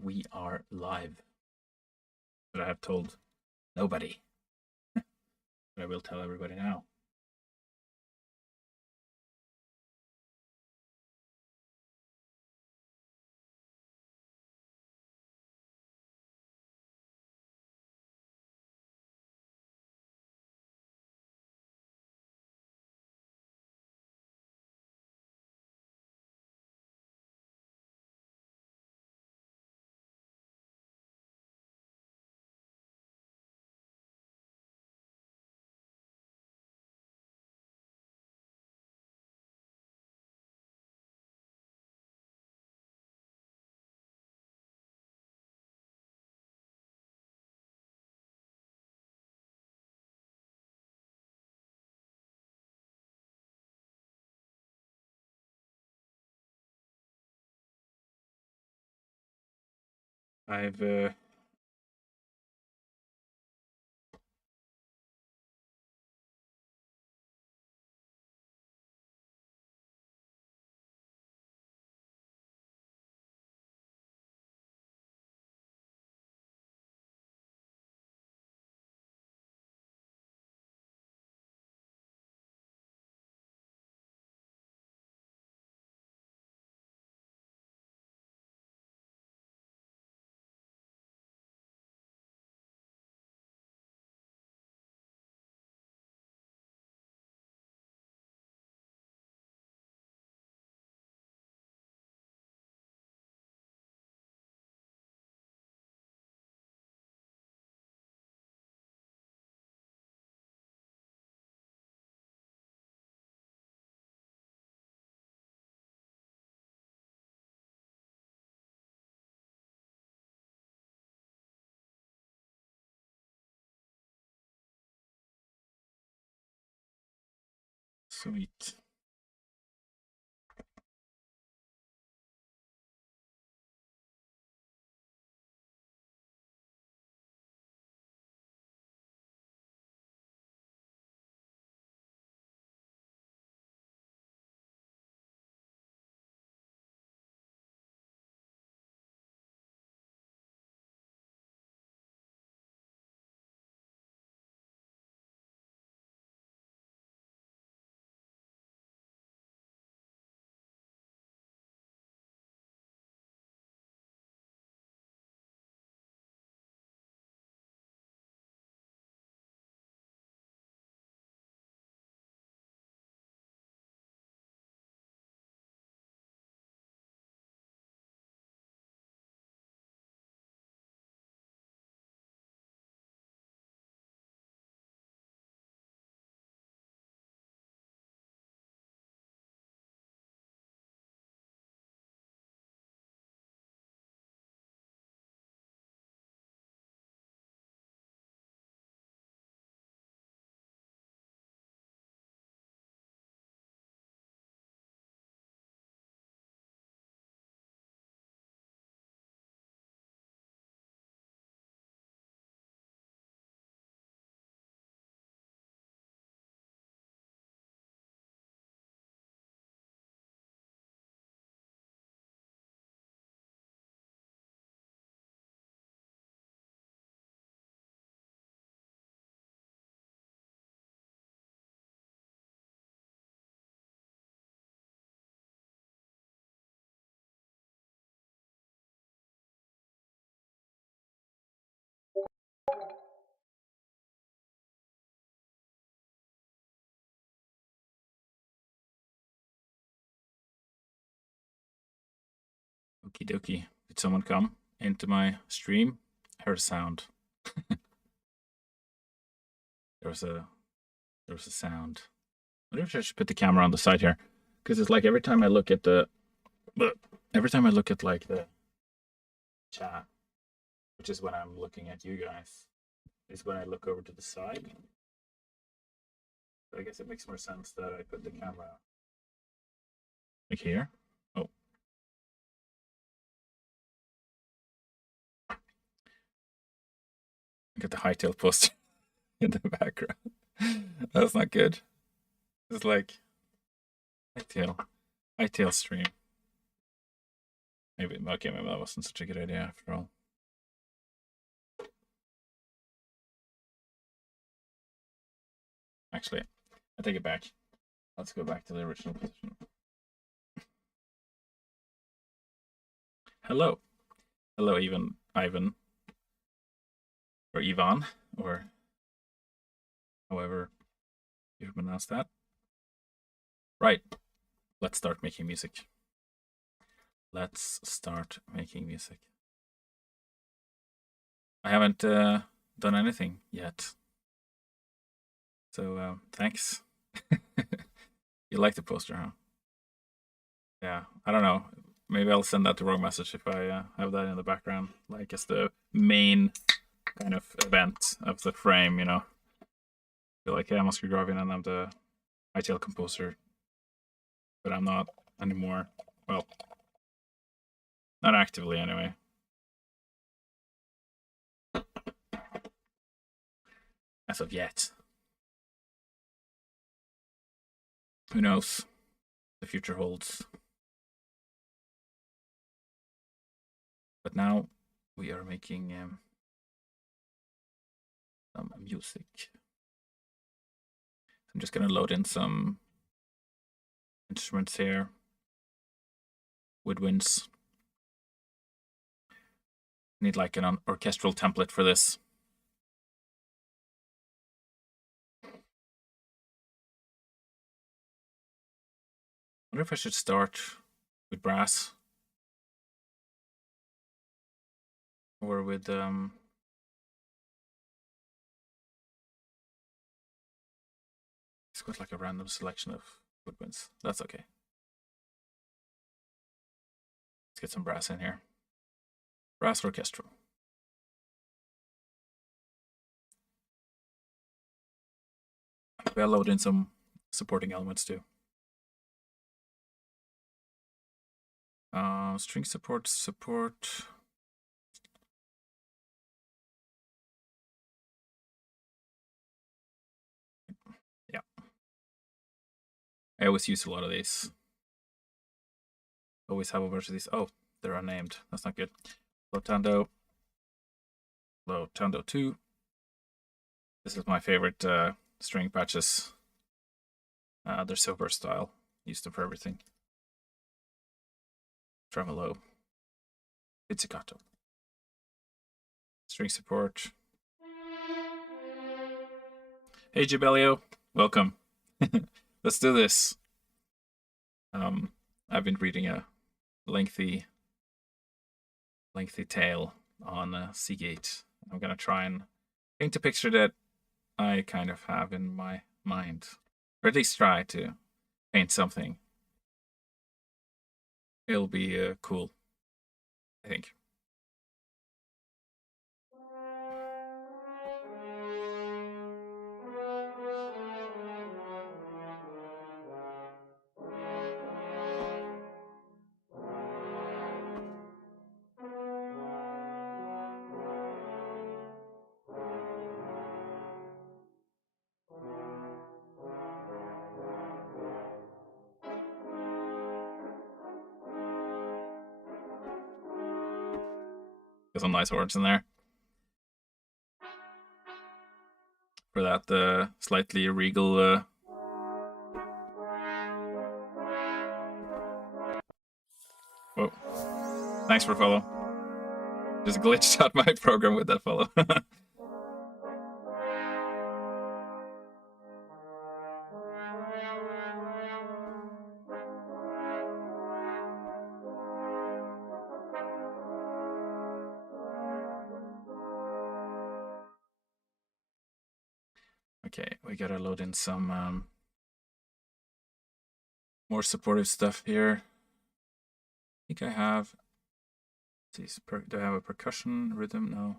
we are live. But I have told nobody. But I will tell everybody now. I've sweet. Okie dokie. Did someone come into my stream? I heard a sound. there was a sound. I wonder if I should put the camera on the side here, because it's like every time I look at the like the chat, which is when I'm looking at you guys, is when I look over to the side. So I guess it makes more sense that I put the camera like here. Oh. Look at the hightail poster in the background. That's not good. It's like hightail stream. Maybe that wasn't such a good idea after all. Actually, I take it back. Let's go back to the original position. Hello. Hello, Ivan. Or Ivan, or however you pronounce that. Right. Let's start making music. Let's start making music. I haven't done anything yet. So, thanks. You like the poster, huh? Yeah, I don't know. Maybe I'll send that the wrong message if I have that in the background, like as the main kind of event of the frame, you know. Feel like, yeah, I'm Oscar Garvin and I'm the ITL composer, but I'm not anymore. Well, not actively anyway. As of yet. Who knows? The future holds. But now we are making some music. I'm just gonna load in some instruments here. Woodwinds. Need like an orchestral template for this. I wonder if I should start with brass or with it's got like a random selection of woodwinds. That's okay. Let's get some brass in here. Brass orchestral. Maybe I'll load in some supporting elements too. String support. Yeah. I always use a lot of these. Always have a bunch of these. Oh, they're unnamed. That's not good. Lotando. Lotando 2. This is my favorite string patches. They're so versatile. Used them for everything. Tremolo. Pizzicato. String support. Hey, Jabelio. Welcome. Let's do this. I've been reading a lengthy tale on Seagate. I'm gonna try and paint a picture that I kind of have in my mind, or at least try to paint something. It'll be cool, I think. Got some nice words in there. For that slightly regal whoa. Thanks for follow. Just glitched out my program with that follow. Okay, we gotta load in some more supportive stuff here. I think I have. Do I have a percussion rhythm? No.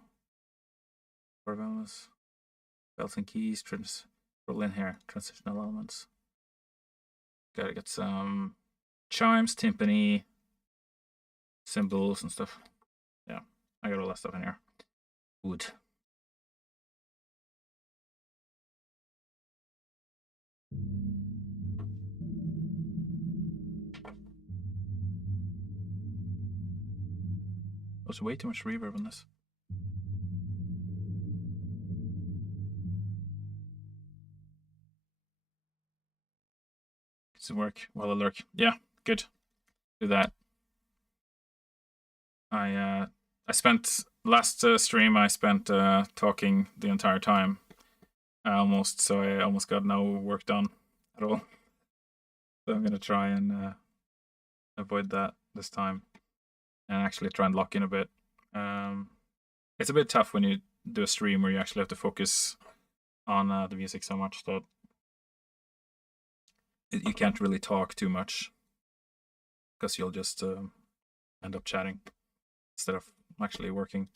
Bells and keys. Roll in here. Transitional elements. Gotta get some chimes, timpani, cymbals, and stuff. Yeah, I got all that stuff in here. Wood. There's way too much reverb on this. Does it work? Well, alert. Yeah, good. Do that. I spent last stream. I spent talking the entire time, so I almost got no work done at all. So I'm gonna try and avoid that this time, and actually try and lock in a bit. It's a bit tough when you do a stream where you actually have to focus on the music so much that you can't really talk too much, because you'll just end up chatting instead of actually working.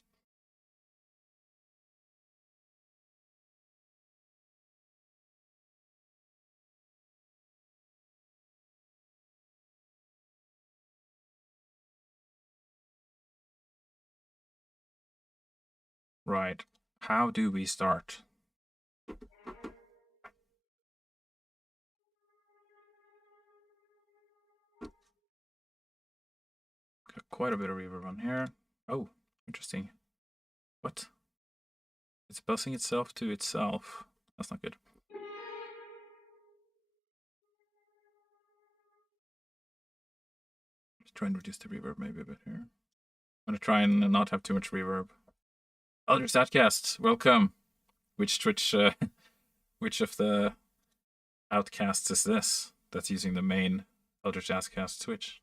Right. How do we start? Got quite a bit of reverb on here. Oh, interesting. What? It's buzzing itself to itself. That's not good. Let's try and reduce the reverb maybe a bit here. I'm gonna try and not have too much reverb. Other Statcasts, welcome. Which Twitch, which of the outcasts is this that's using the main Eldritch Statcast Twitch?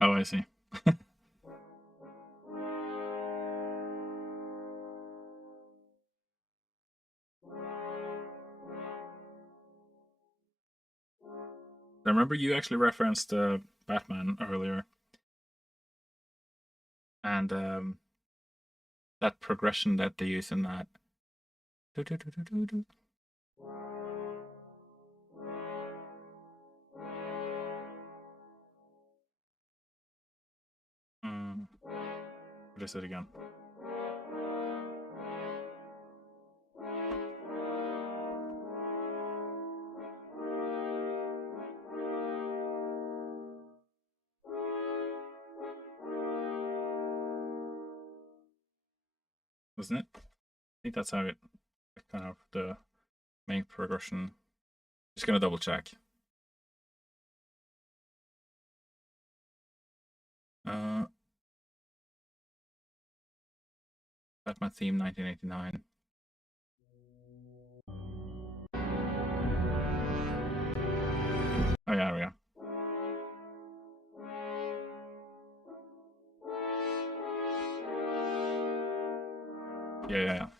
Oh, I see. I remember you actually referenced Batman earlier, and that progression that they use in that. What is it again? Wasn't it? I think that's how it kind of the main progression. Just gonna double check. Batman theme 1989. Oh yeah, there we go.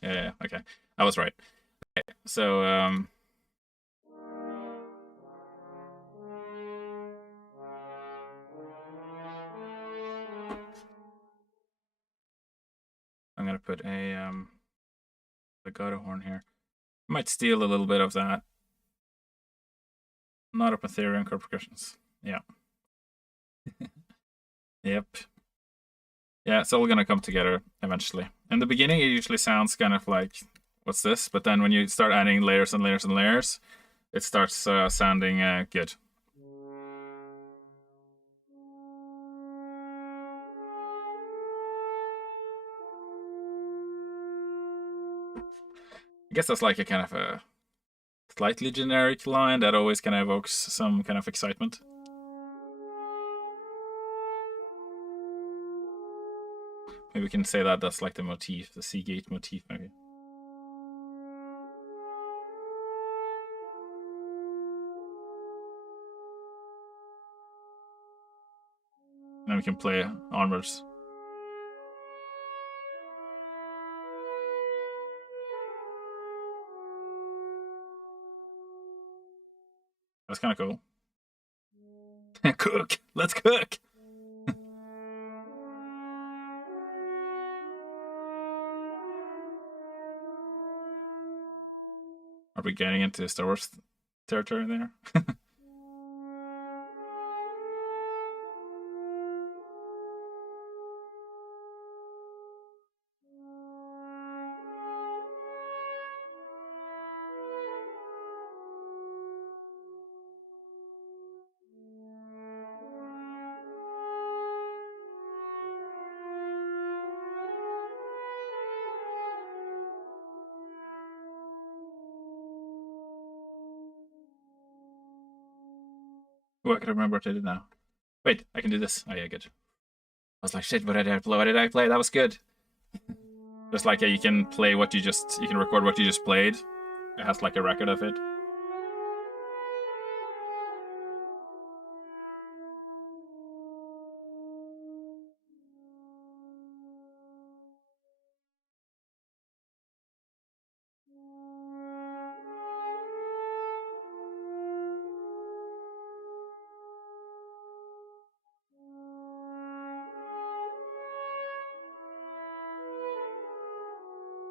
Yeah. Okay, I was right. Okay, so I'm gonna put a legato horn here. I might steal a little bit of that. Not of Ethereum chord progressions. Yeah. Yep. Yeah, it's all gonna come together eventually. In the beginning, it usually sounds kind of like, what's this? But then when you start adding layers and layers and layers, it starts sounding good. I guess that's like a kind of a slightly generic line that always kind of evokes some kind of excitement. Maybe we can say that that's like the motif, the Seagate motif, maybe. And then we can play onwards. That's kind of cool. Cook! Let's cook! Our we getting into Star Wars territory there? Oh, I can remember what I did now. Wait, I can do this. Oh yeah, good. I was like, shit, what did I play? What did I play? That was good. Just like you can play what you can record what you just played. It has like a record of it.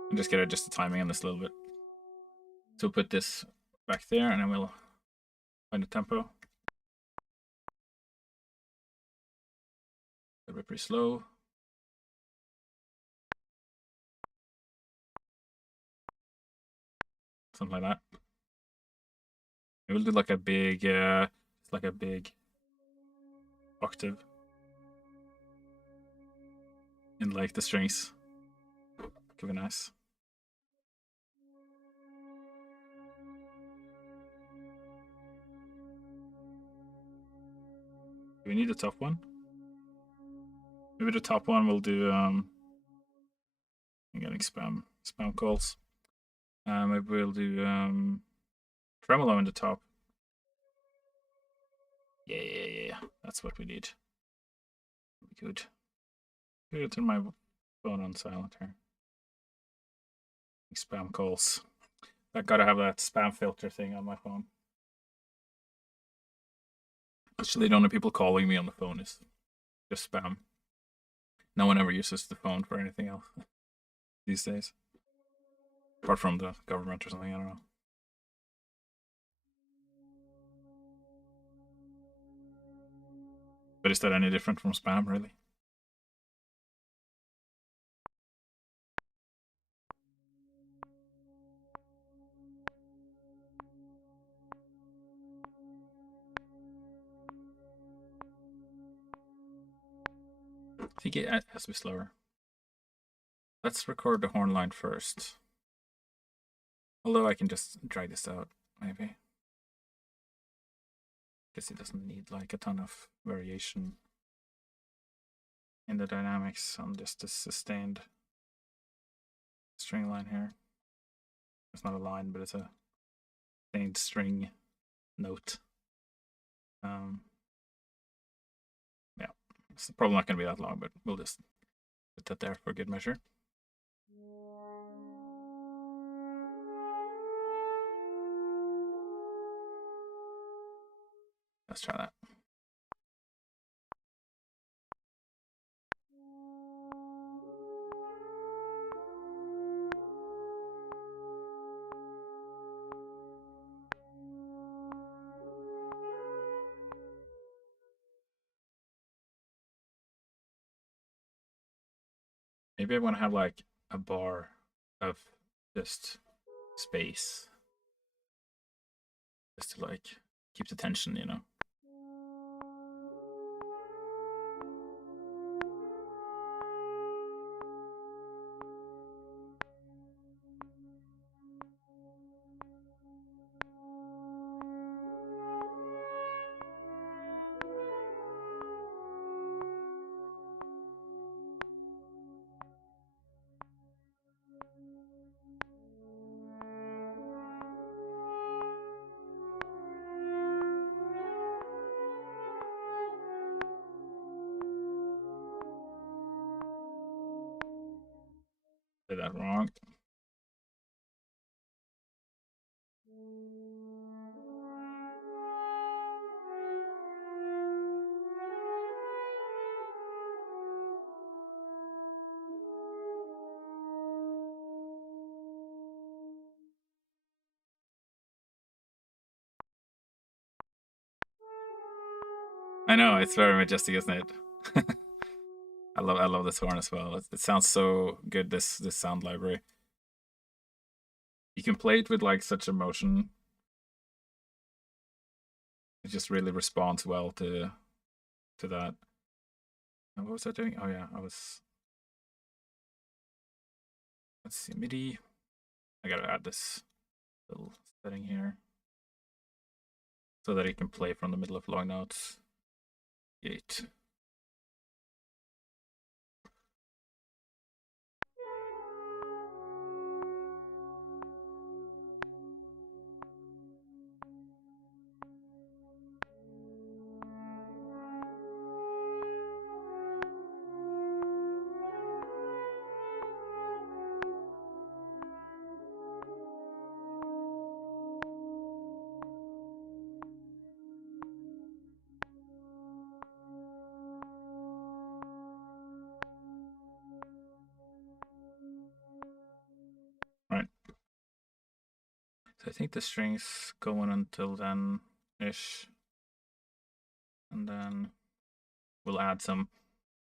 And just get adjust the timing on this a little bit. So we'll put this back there, and then we'll find the tempo. It'll be pretty slow. Something like that. We'll do like a big, octave in like the strings. Could be nice. Do we need a top one? Maybe the top one will do. I'm getting spam calls. Maybe we'll do tremolo in the top. Yeah. That's what we need. Good. I'm gonna turn my phone on silent here. Spam calls. I gotta have that spam filter thing on my phone. Actually, the only people calling me on the phone is just spam. No one ever uses the phone for anything else these days. Apart from the government or something, I don't know. But is that any different from spam, really? I think it has to be slower. Let's record the horn line first. Although I can just drag this out, maybe. Guess it doesn't need like a ton of variation in the dynamics on just the sustained string line here. It's not a line, but it's a sustained string note. Yeah, it's probably not going to be that long, but we'll just put that there for good measure. Let's try that. Maybe I want to have like a bar of just space. Just to like keep the tension, you know. Did that wrong. I know, it's very majestic, isn't it? I love this horn as well. It sounds so good, this sound library. You can play it with like such emotion. It just really responds well to that. And what was I doing? Oh yeah, let's see, MIDI. I gotta add this little setting here so that it can play from the middle of long notes. Seagate. Right. So I think the string's going until then-ish. And then we'll add some,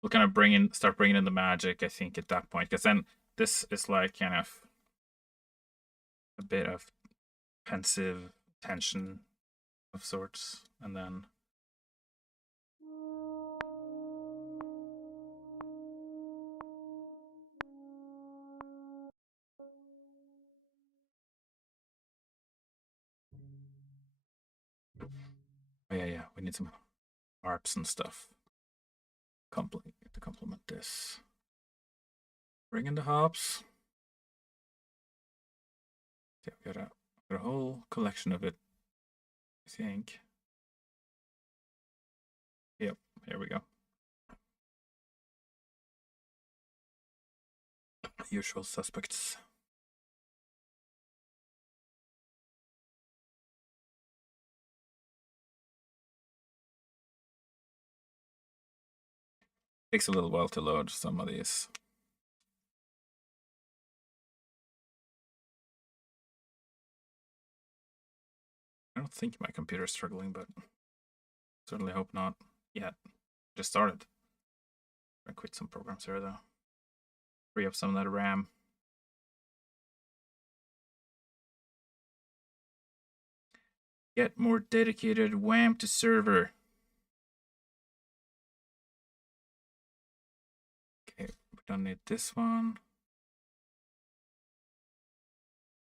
we'll kind of start bringing in the magic, I think, at that point. Because then this is like kind of a bit of pensive tension of sorts. And then oh yeah, we need some harps and stuff to complement this. Bring in the harps. Yeah, we got a whole collection of it, I think. Yep, here we go. Usual suspects. Takes a little while to load some of these. I don't think my computer's struggling, but certainly hope not yet. Just started. I quit some programs here though. Free up some of that RAM. Get more dedicated WAMP to server. Okay, we don't need this one.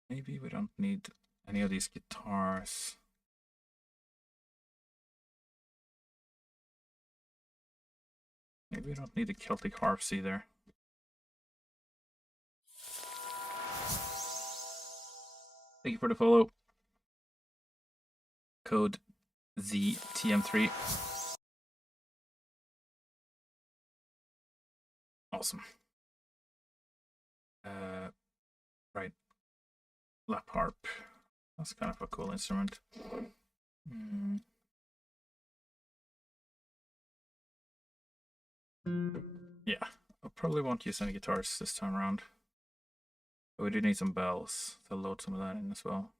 Maybe we don't need any of these guitars. Maybe we don't need the Celtic harps either. Thank you for the follow. Code ZTM3. Awesome. Right. Lap harp. That's kind of a cool instrument. Yeah, I probably won't use any guitars this time around. But we do need some bells to load some of that in as well.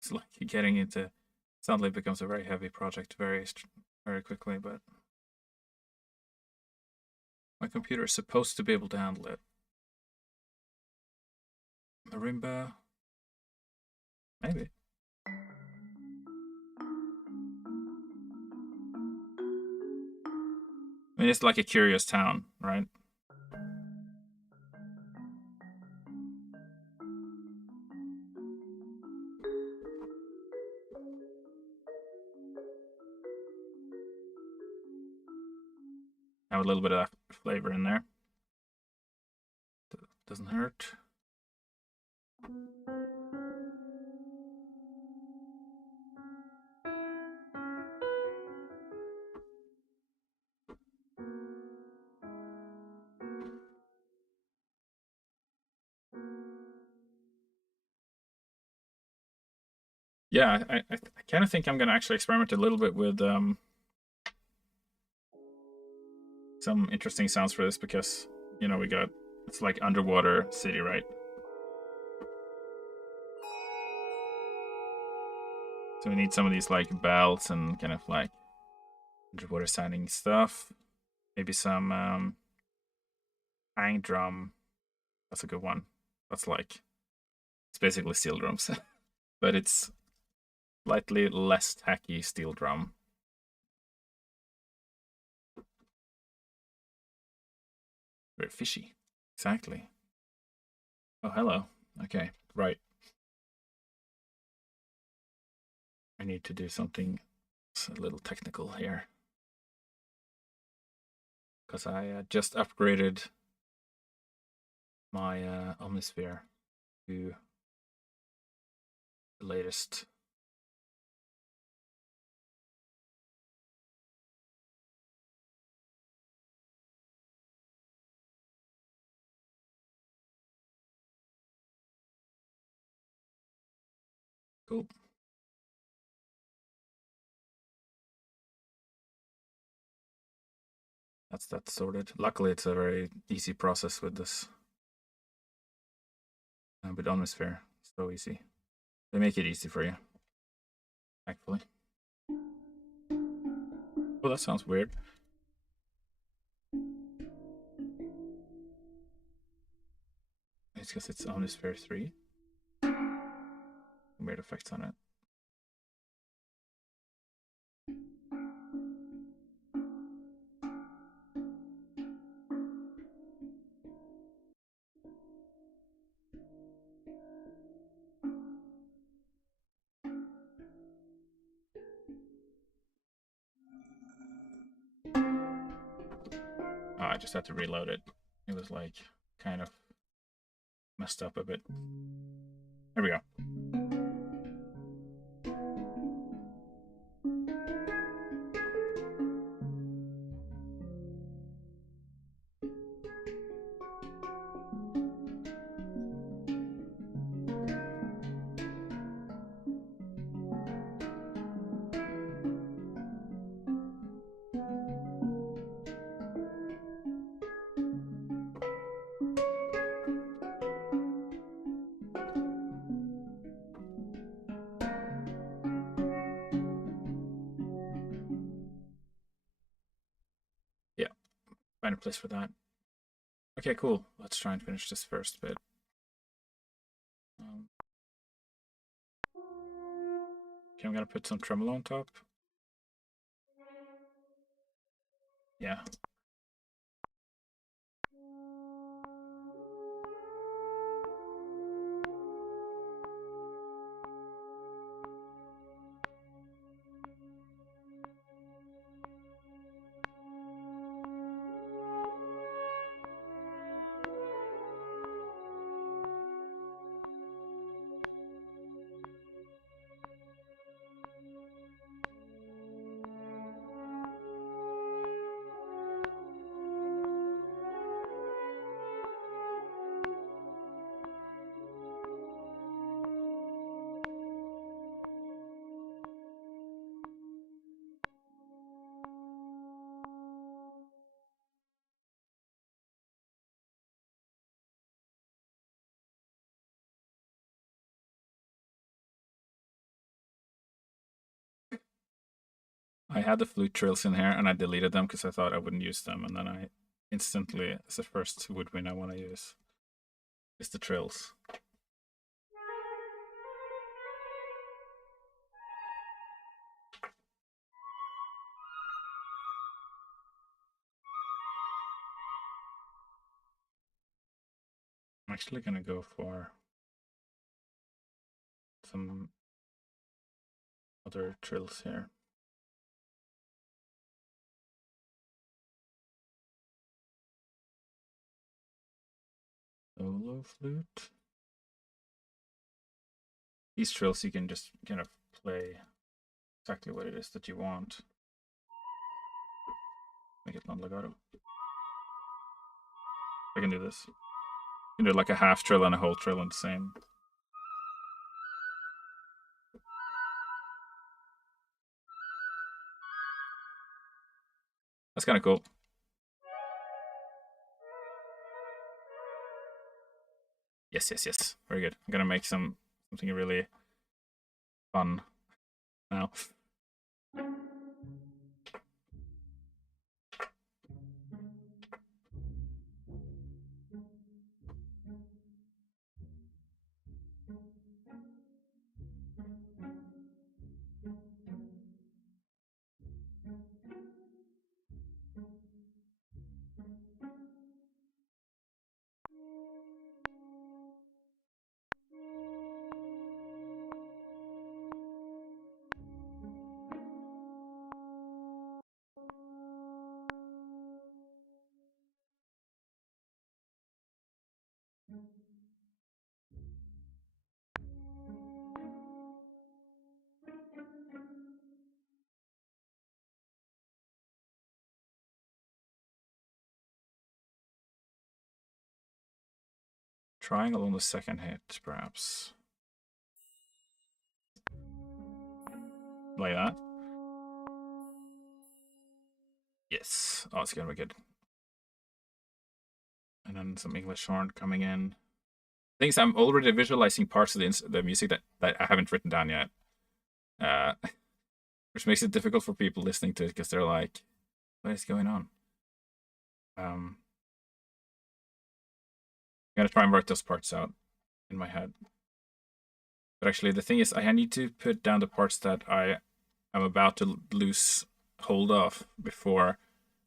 It's like getting into, suddenly it becomes a very heavy project very quickly, but my computer is supposed to be able to handle it. Marimba, maybe. I mean, it's like a curious town, right? Have a little bit of that flavor in there. Doesn't hurt. Yeah, I kind of think I'm going to actually experiment a little bit with some interesting sounds for this because, you know, it's like underwater city, right? So we need some of these like bells and kind of like underwater sounding stuff. Maybe some hang drum. That's a good one. That's like, it's basically steel drums, but it's slightly less tacky steel drum. Very fishy. Exactly. Oh, hello. Okay, right. I need to do something a little technical here. Because I just upgraded my Omnisphere to the latest. Cool. That's that sorted. Luckily, it's a very easy process with this. With Omnisphere, so easy. They make it easy for you, thankfully. Oh, that sounds weird. It's because it's Omnisphere 3. Weird effects on it. Oh, I just had to reload it. It was like kind of messed up a bit. There we go. Yeah, find a place for that. Okay, cool. Let's try and finish this first bit. Okay, I'm gonna put some tremolo on top. Yeah. I had the flute trills in here and I deleted them because I thought I wouldn't use them, and then I instantly, as the first woodwind I want to use is the trills. I'm actually gonna go for some other trills here. Solo flute. These trills you can just kind of play exactly what it is that you want. Make it non-legato. I can do this. You can do like a half trill and a whole trill in the same. That's kind of cool. Yes, yes, yes. Very good. I'm gonna make something really fun now. Triangle on the second hit, perhaps. Like that. Yes. Oh, it's gonna be good. And then some English horn coming in. Things I'm already visualizing parts of the music that I haven't written down yet. Which makes it difficult for people listening to it because they're like, what is going on? I'm gonna try and work those parts out in my head. But actually, the thing is, I need to put down the parts that I am about to lose hold of before,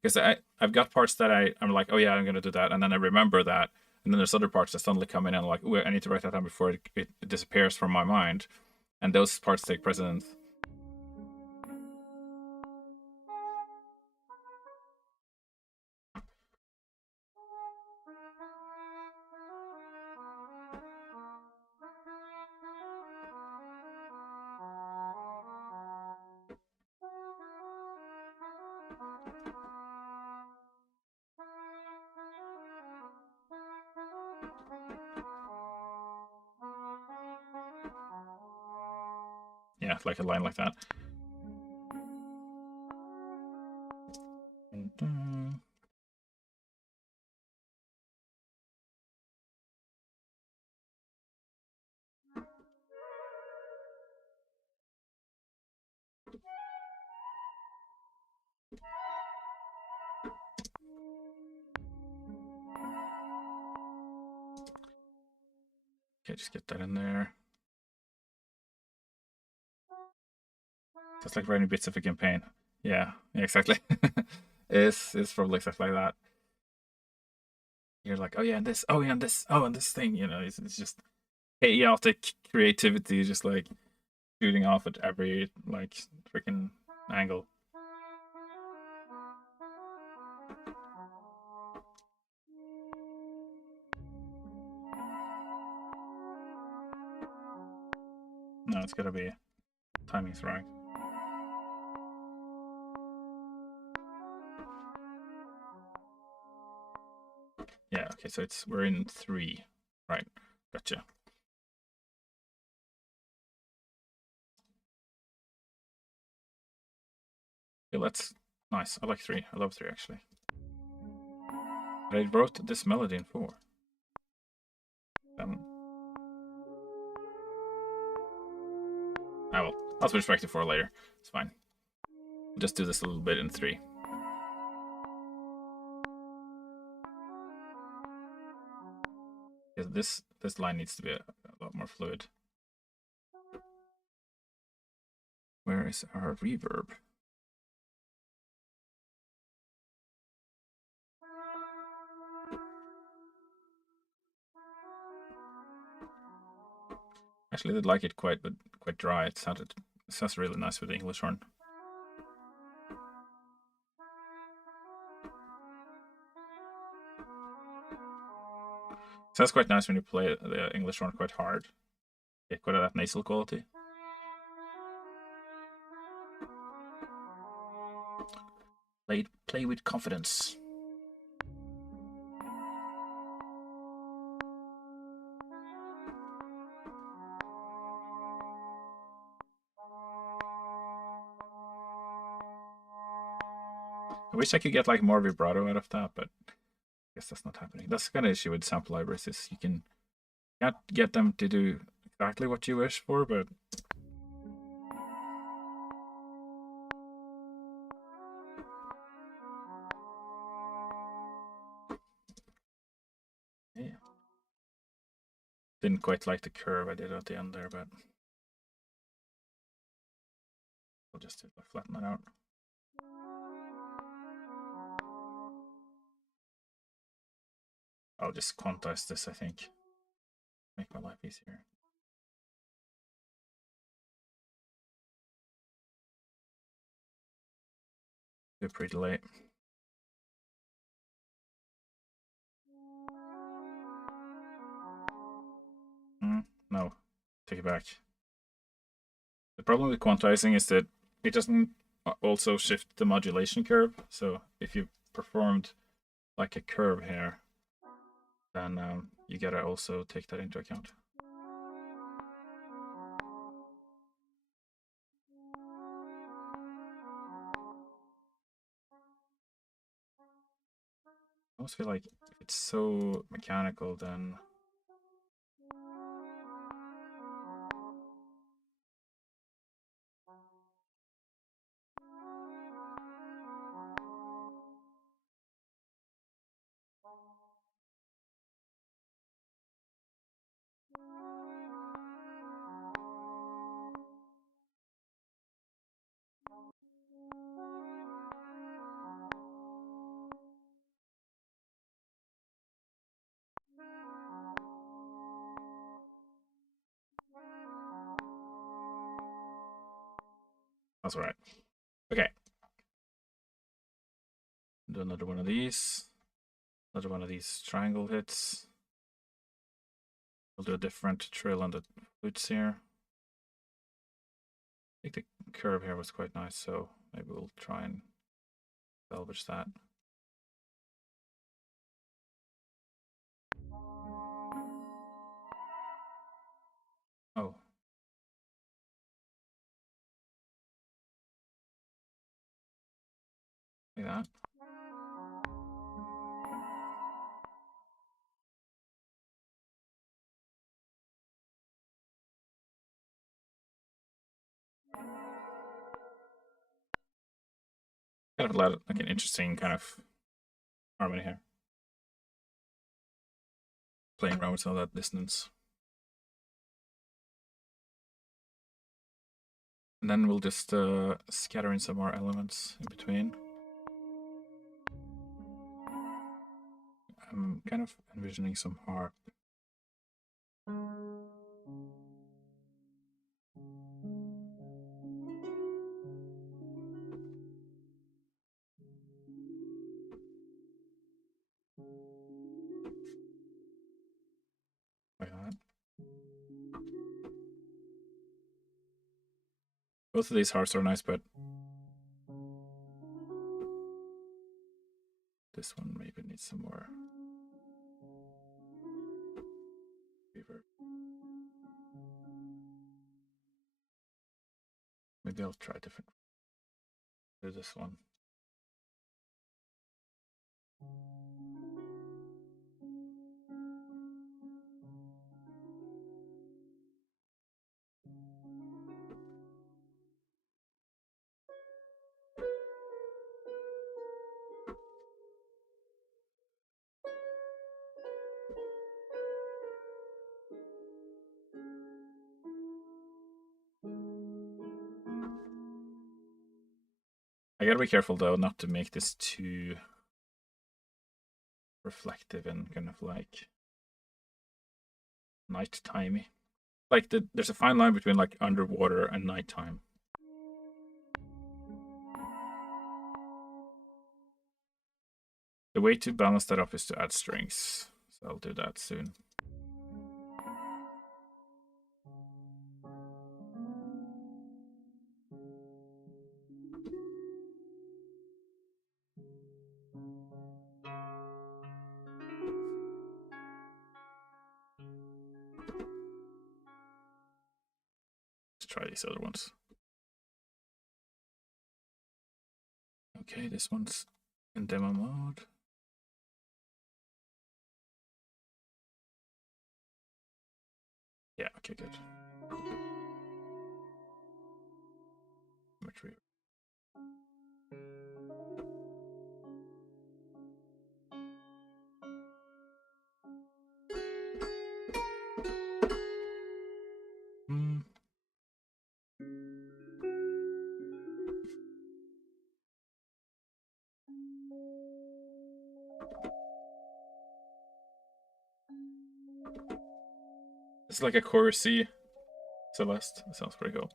because I've got parts that I'm like, oh yeah, I'm gonna do that, and then I remember that, and then there's other parts that suddenly come in and I'm like, oh, I need to write that down before it disappears from my mind, and those parts take precedence. Yeah, like a line like that. Okay, just get that in there. Just like writing bits of a campaign. Yeah, exactly. It's probably exactly like that. You're like, oh yeah, and this, oh yeah, and this, oh, and this thing, it's just chaotic creativity, just like shooting off at every like freaking angle. No, it's gotta be timing's right. Yeah, okay, so we're in 3. Right. Gotcha. Okay, let's nice. I like 3. I love 3 actually. But I wrote this melody in 4. I'll switch back to 4 later. It's fine. We'll just do this a little bit in 3. Because this line needs to be a lot more fluid. Where is our reverb? Actually, I did like it quite dry. It sounds really nice with the English horn. Sounds quite nice when you play the English horn quite hard. Get quite that nasal quality. Play with confidence. I wish I could get like more vibrato out of that, but I guess that's not happening. That's the kind of issue with sample libraries is you can't get them to do exactly what you wish for, but Didn't quite like the curve I did at the end there, but we'll just flatten that out. I'll just quantize this, I think. Make my life easier. Too pretty late. No, take it back. The problem with quantizing is that it doesn't also shift the modulation curve. So if you performed like a curve here, then you gotta also take that into account. I almost feel like if it's so mechanical, then that's all right. Okay. Do another one of these. Another one of these triangle hits. We'll do a different trill on the flutes here. I think the curve here was quite nice, so maybe we'll try and salvage that. Oh. Like that. Kind of like an interesting kind of harmony here. Playing around with some of that dissonance. And then we'll just scatter in some more elements in between. I'm kind of envisioning some harp. Like that. Both of these harps are nice, but this one maybe needs some more reverb. Maybe I'll try different. Do this one. I gotta be careful though not to make this too reflective and kind of like night-timey. Like there's a fine line between like underwater and nighttime. The way to balance that up is to add strings. So I'll do that soon. Let's try these other ones. Okay, this one's in demo mode. Yeah, okay, good. Retrieve. It's like a chorusy Celeste. That sounds pretty cool.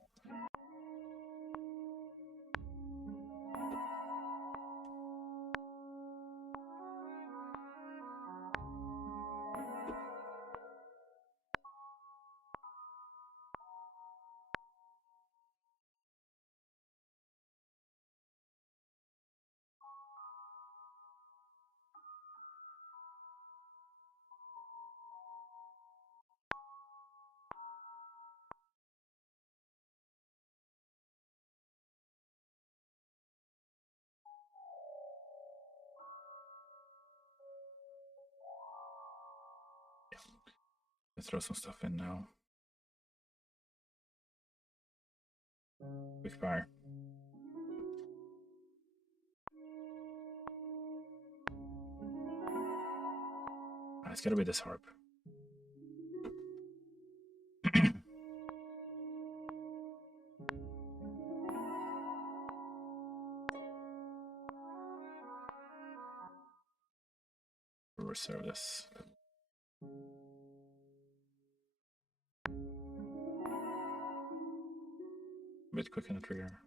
Let's throw some stuff in now. Quick fire. It's gotta be this harp. Reserve this. A bit quick on the trigger.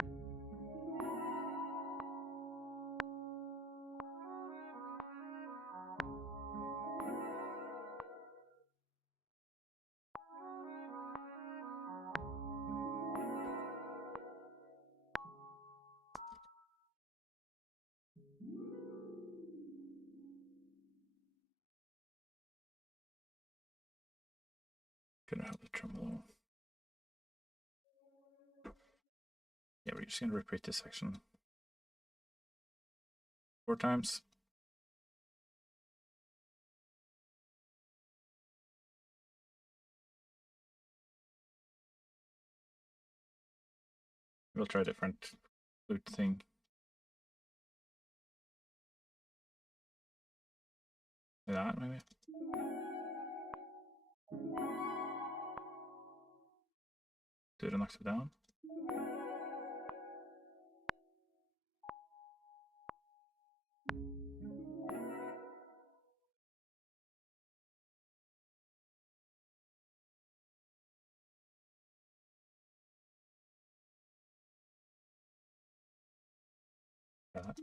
Gonna have the tremolo. Yeah, we're just gonna repeat this section 4 times. We'll try a different flute thing. Like that, maybe. Do it an octave down. Like that.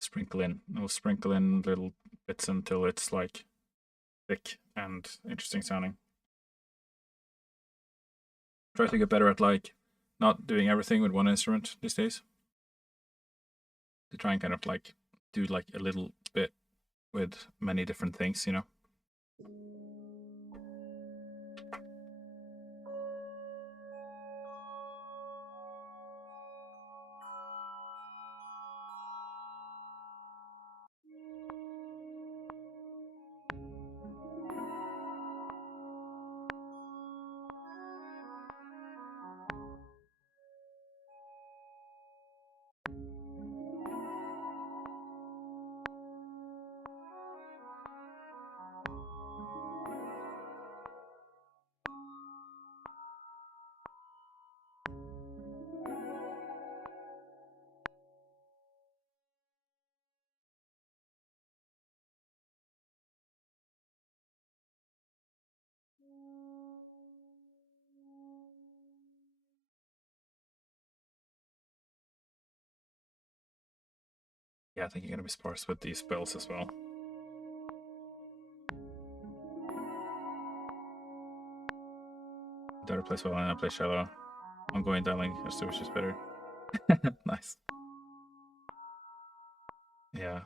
Sprinkle in. We'll sprinkle in little bits until it's like thick and interesting sounding. Try to get better at like not doing everything with one instrument these days. To try and kind of like do like a little bit with many different things, you know. Yeah, I think you're gonna be sparse with these spells as well. Daughter plays well and I play shallow. Ongoing dialing as to which is better. Nice. Yeah.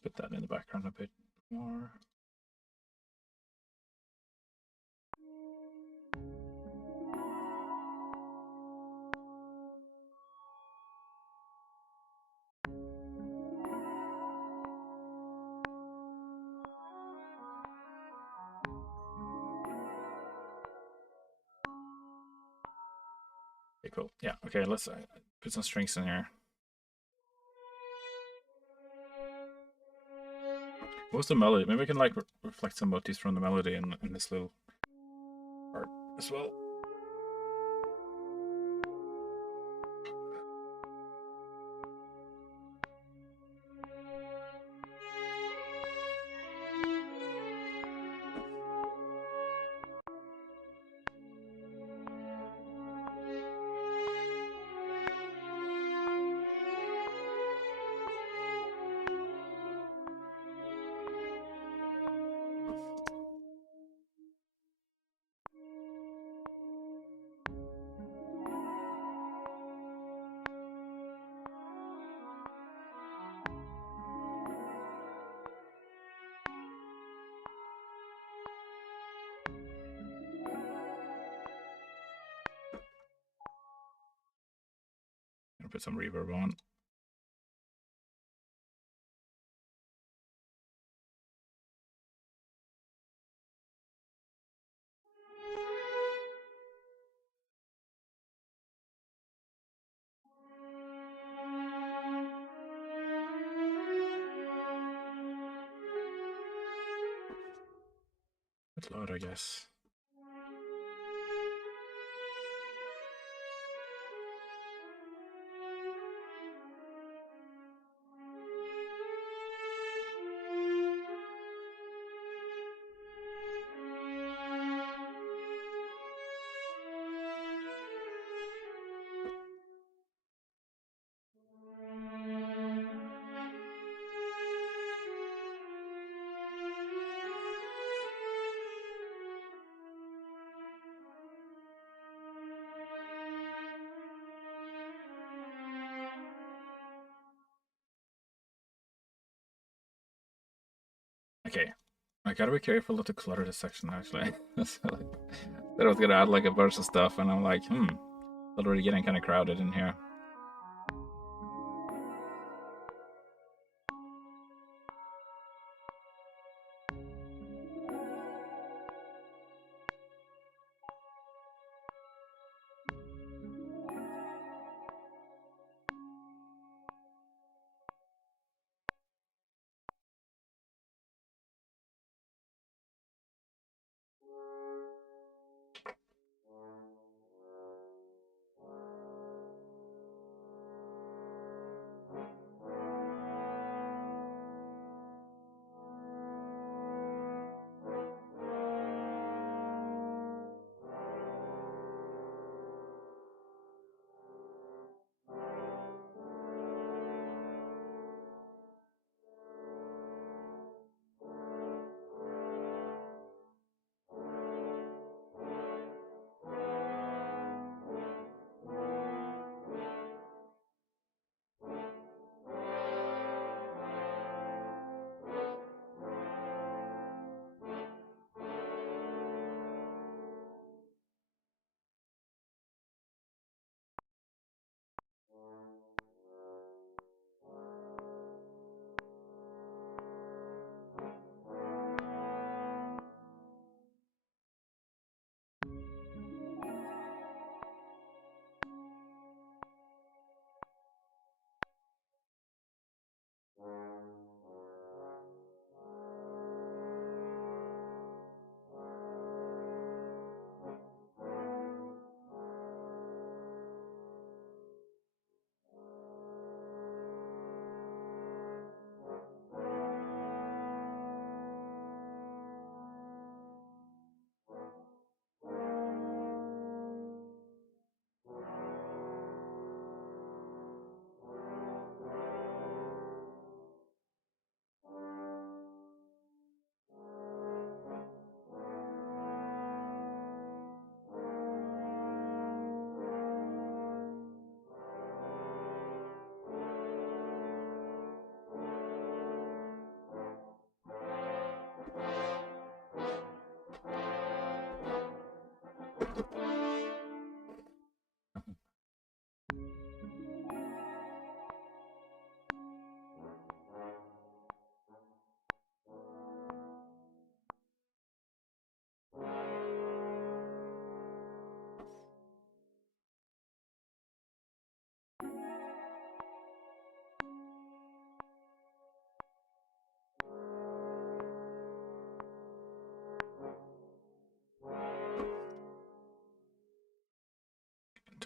Let's put that in the background a bit more. Okay, cool. Yeah. Okay, let's put some strings in here. What was the melody? Maybe I can like reflect some motifs from the melody in this little part as well. Gonna put some reverb on. Bit loud, I guess. Okay, I gotta be careful not to clutter this section actually. So, like, I was gonna add like a bunch of stuff, and I'm like, it's already getting kind of crowded in here.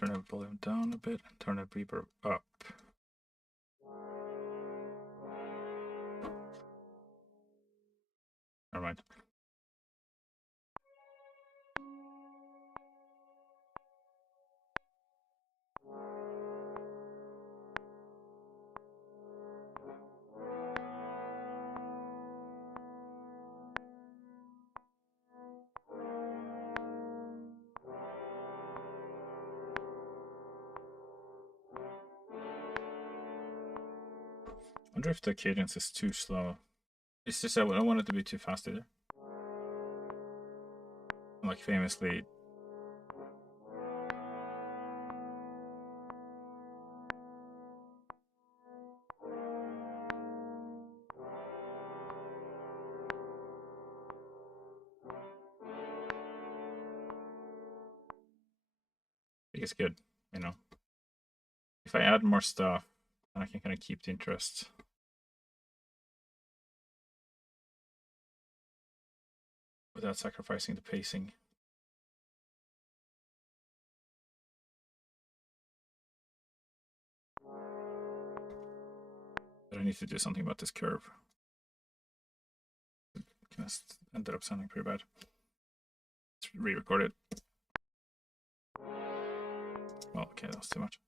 turn the volume down a bit and turn the reverb up. Never mind. I wonder if the cadence is too slow. It's just I don't want it to be too fast either. Like famously. I think it's good, you know. If I add more stuff, then I can kind of keep the interest. Without sacrificing the pacing. But I need to do something about this curve. It kind of ended up sounding pretty bad. Let's re-record it. Well, okay, that was too much.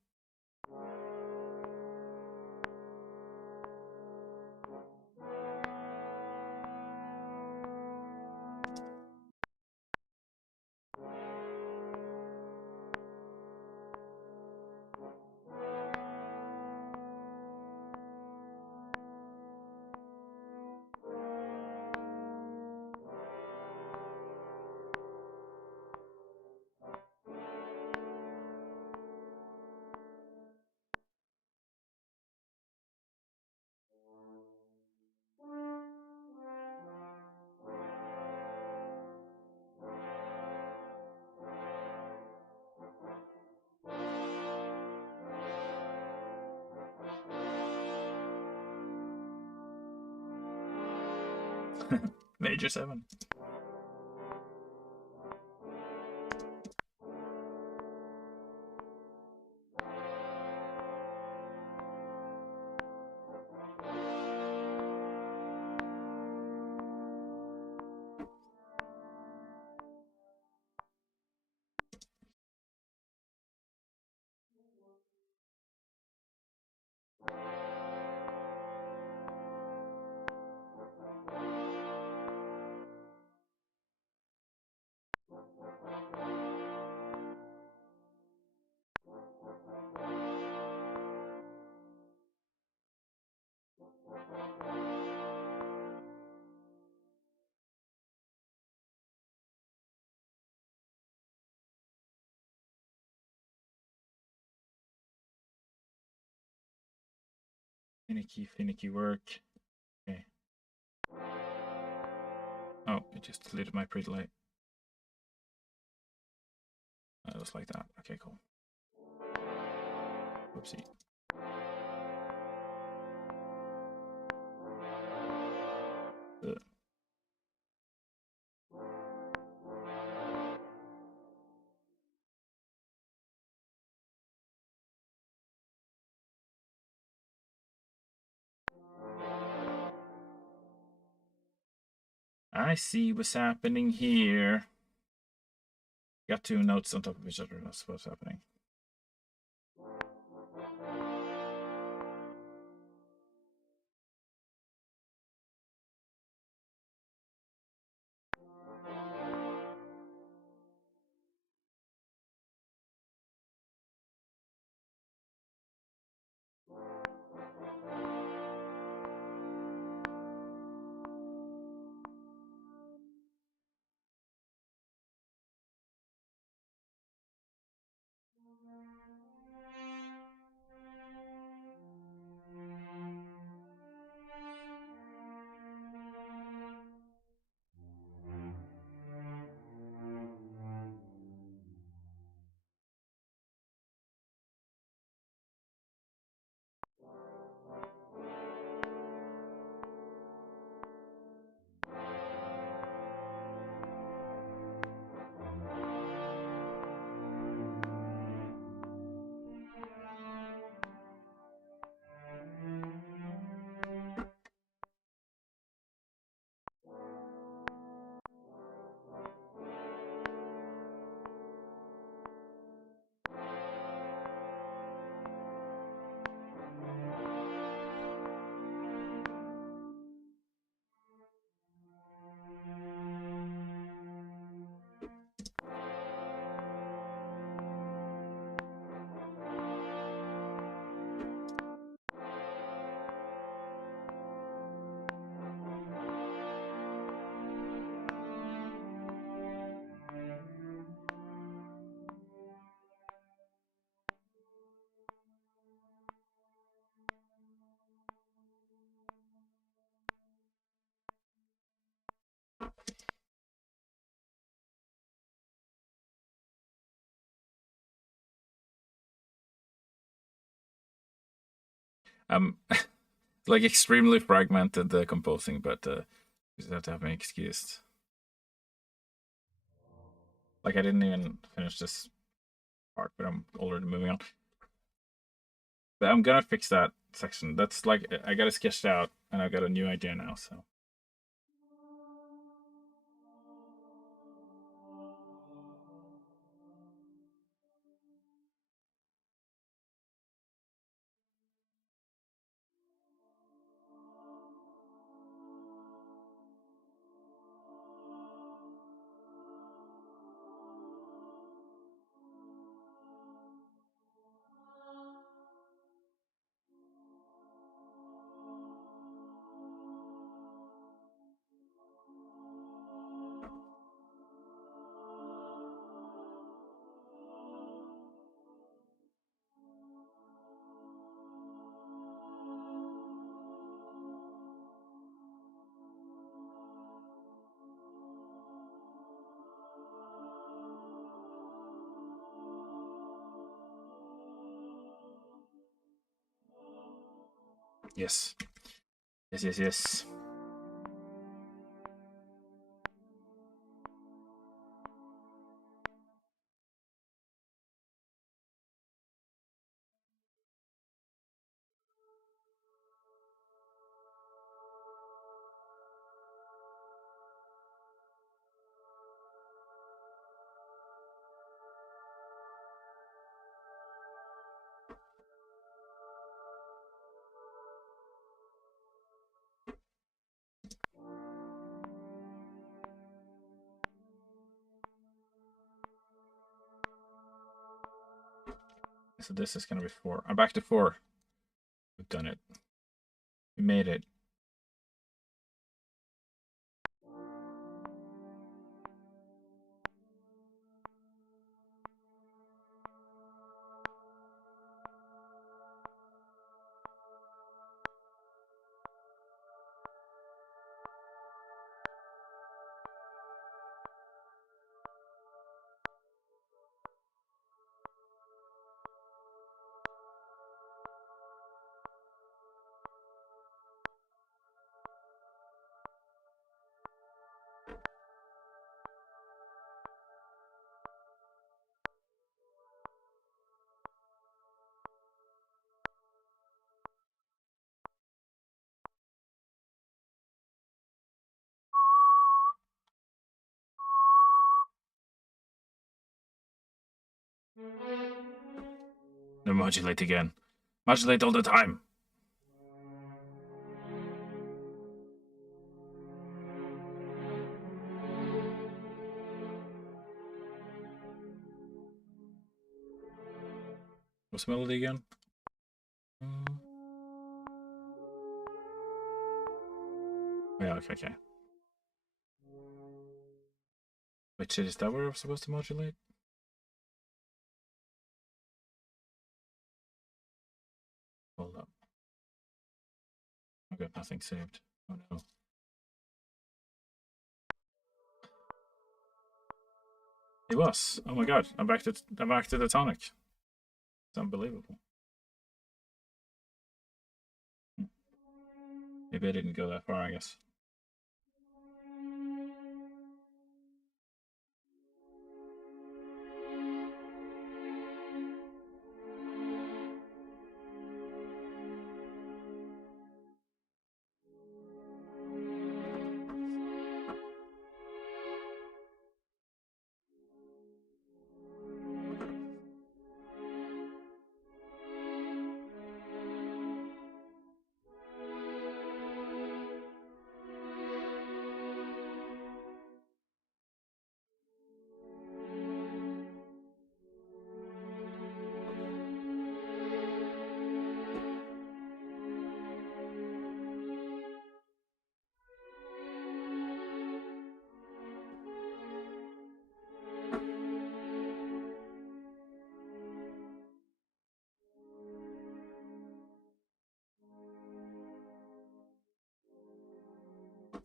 Major 7. Finicky work. Okay. Oh, it just deleted my pre-delay. Just like that. Okay, cool. Whoopsie. Ugh. I see what's happening here. Got two notes on top of each other. That's what's happening. like extremely fragmented the composing, but you just have to have an excuse. Like I didn't even finish this part, but I'm already moving on. But I'm gonna fix that section. That's like I got it sketched out, and I've got a new idea now. So yes, yes, yes, yes. So this is gonna be 4. I'm back to 4. We've done it. We made it. No, modulate again. Modulate all the time. What's the melody again? Yeah, okay. Wait, shit, is that where I'm supposed to modulate? Hold up. I've got nothing saved. Oh no. It was. Oh my god. I'm back to the tonic. It's unbelievable. Maybe I didn't go that far, I guess.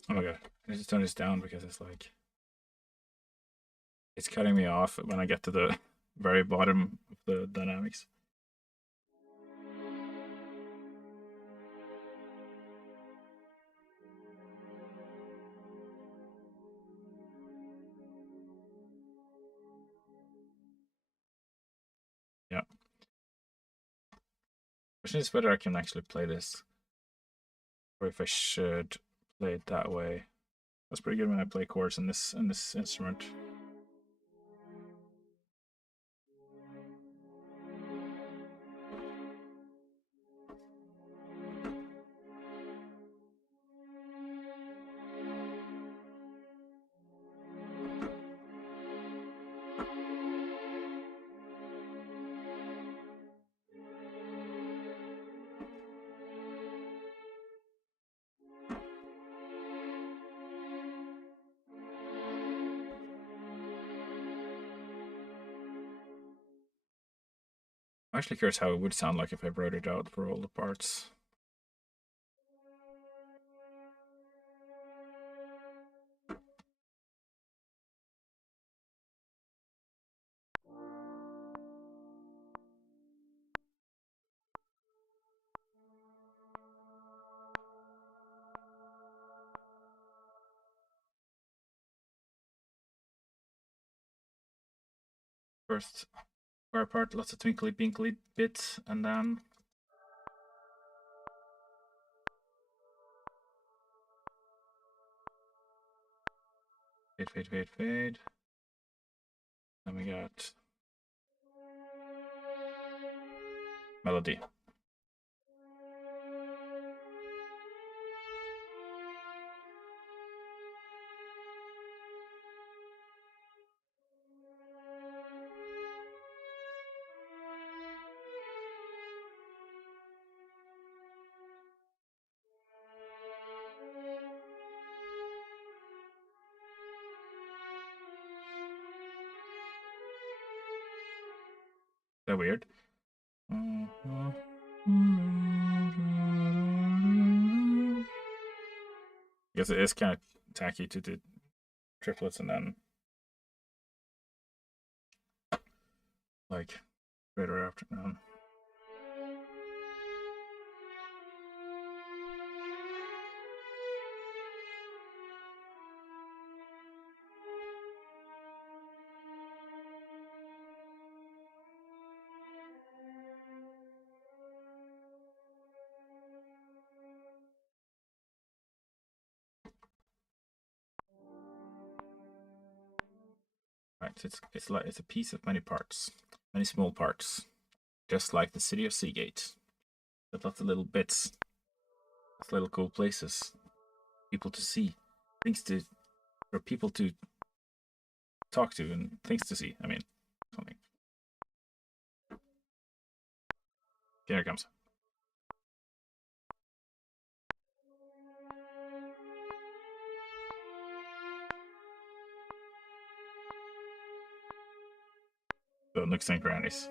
Oh my god. I just turn this down because it's like it's cutting me off when I get to the very bottom of the dynamics. question is whether I can actually play this, or if I should play it that way. That's pretty good when I play chords in this instrument. I'm actually curious how it would sound like if I wrote it out for all the parts. First bar part, lots of twinkly pinkly bits, and then fade, fade, fade, fade. Then we got melody. Is that weird? Because it is kind of tacky to do triplets and then like right after. Right, it's like it's a piece of many parts, many small parts, just like the city of Seagate. With lots of little bits, little cool places, people to see, things to, or people to talk to, and things to see. I mean, something. Here it comes. The nooks and crannies.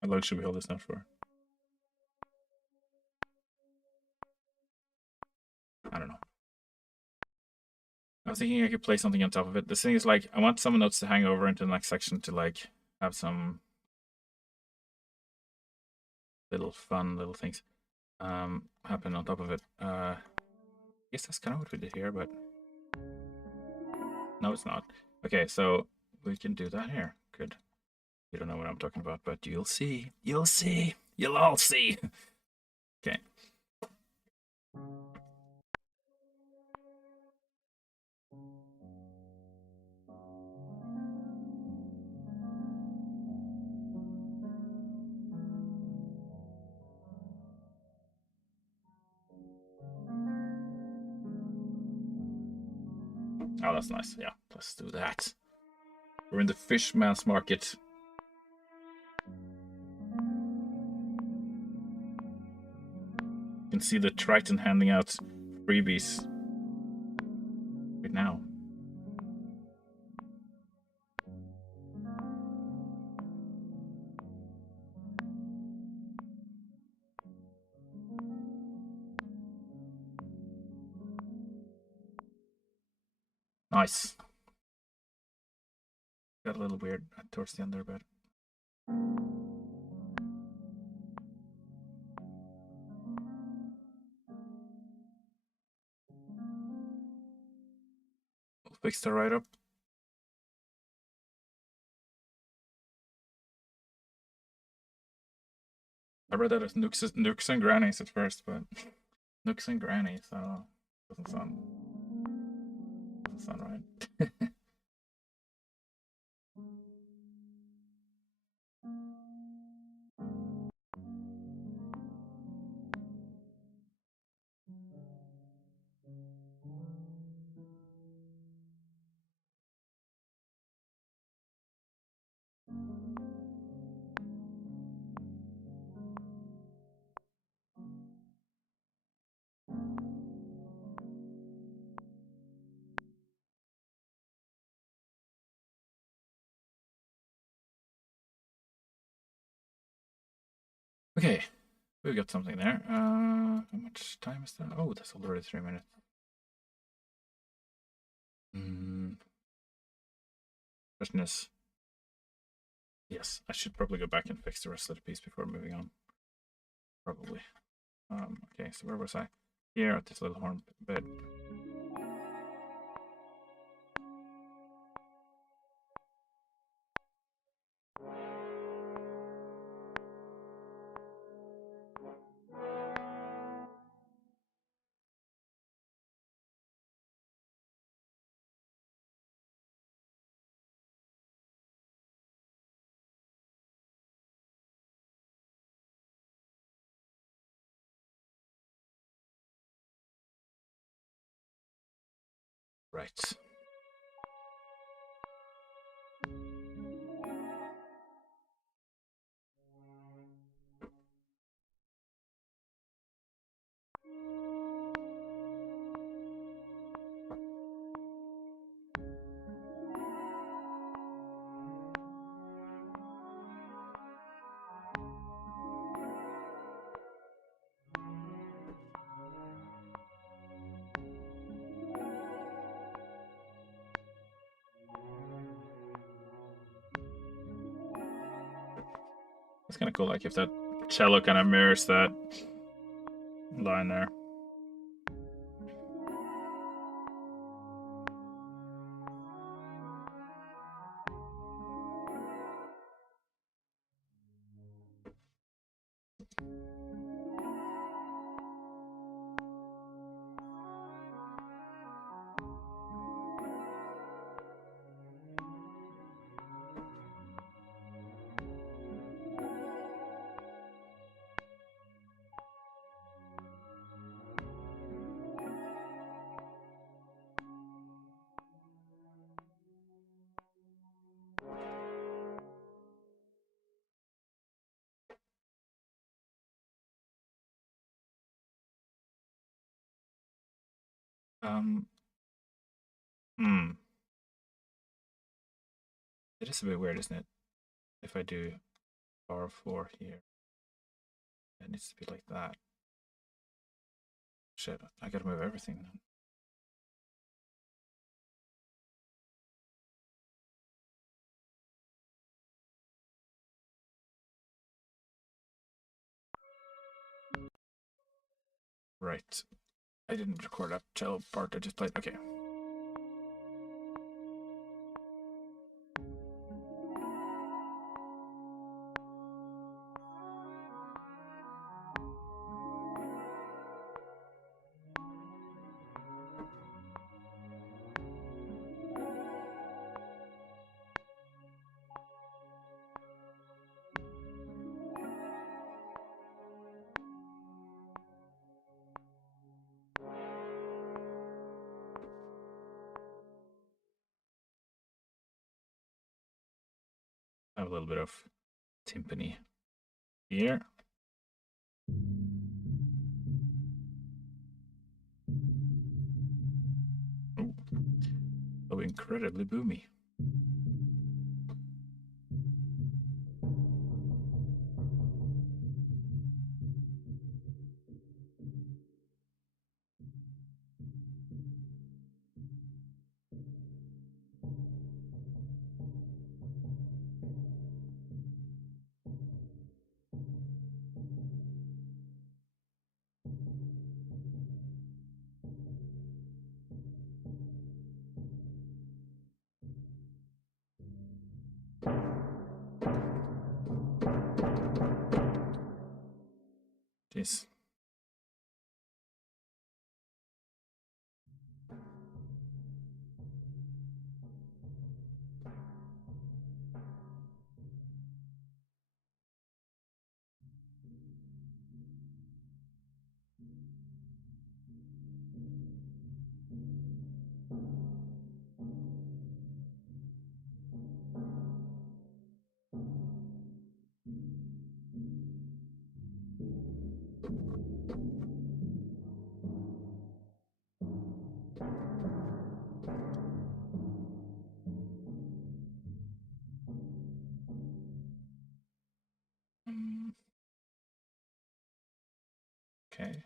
How long should we hold this note for? I don't know. I was thinking I could play something on top of it. The thing is, like, I want some notes to hang over into the next section to, like, have some little fun little things happen on top of it. I guess that's kind of what we did here, but no, it's not. Okay, so we can do that here. Good. You don't know what I'm talking about, but you'll see. You'll see. You'll all see. Okay. Oh, that's nice. Yeah, let's do that. We're in the Fishman's Market. You can see the Triton handing out freebies right now. Nice. Got a little weird towards the end there, but we'll fix the right up. I read that as nooks and grannies at first, but nooks and grannies, so doesn't sound right. Okay, we got something there. How much time is that? Oh, that's already 3 minutes. Question is, yes, I should probably go back and fix the rest of the piece before moving on. Probably. Okay, so where was I? Here at this little horn bed. Right. It's kind of cool, like if that cello kind of mirrors that line there. Hmm. It is a bit weird, isn't it? If I do bar 4 here, it needs to be like that. Shit, I gotta move everything then. Right. I didn't record that cello part, I just played. Okay. I have a little bit of timpani here. Ooh. So incredibly boomy. timpanis. Okay.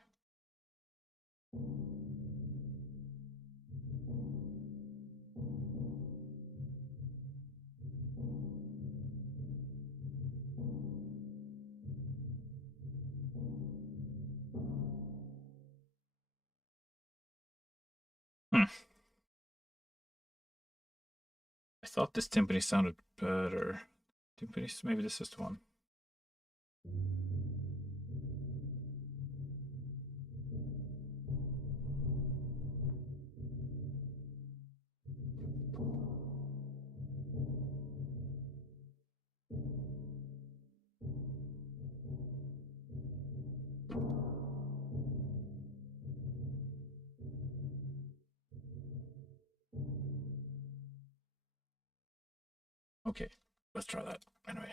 I thought this timpani sounded better. Timpanis, maybe this is the one. Okay, let's try that anyway.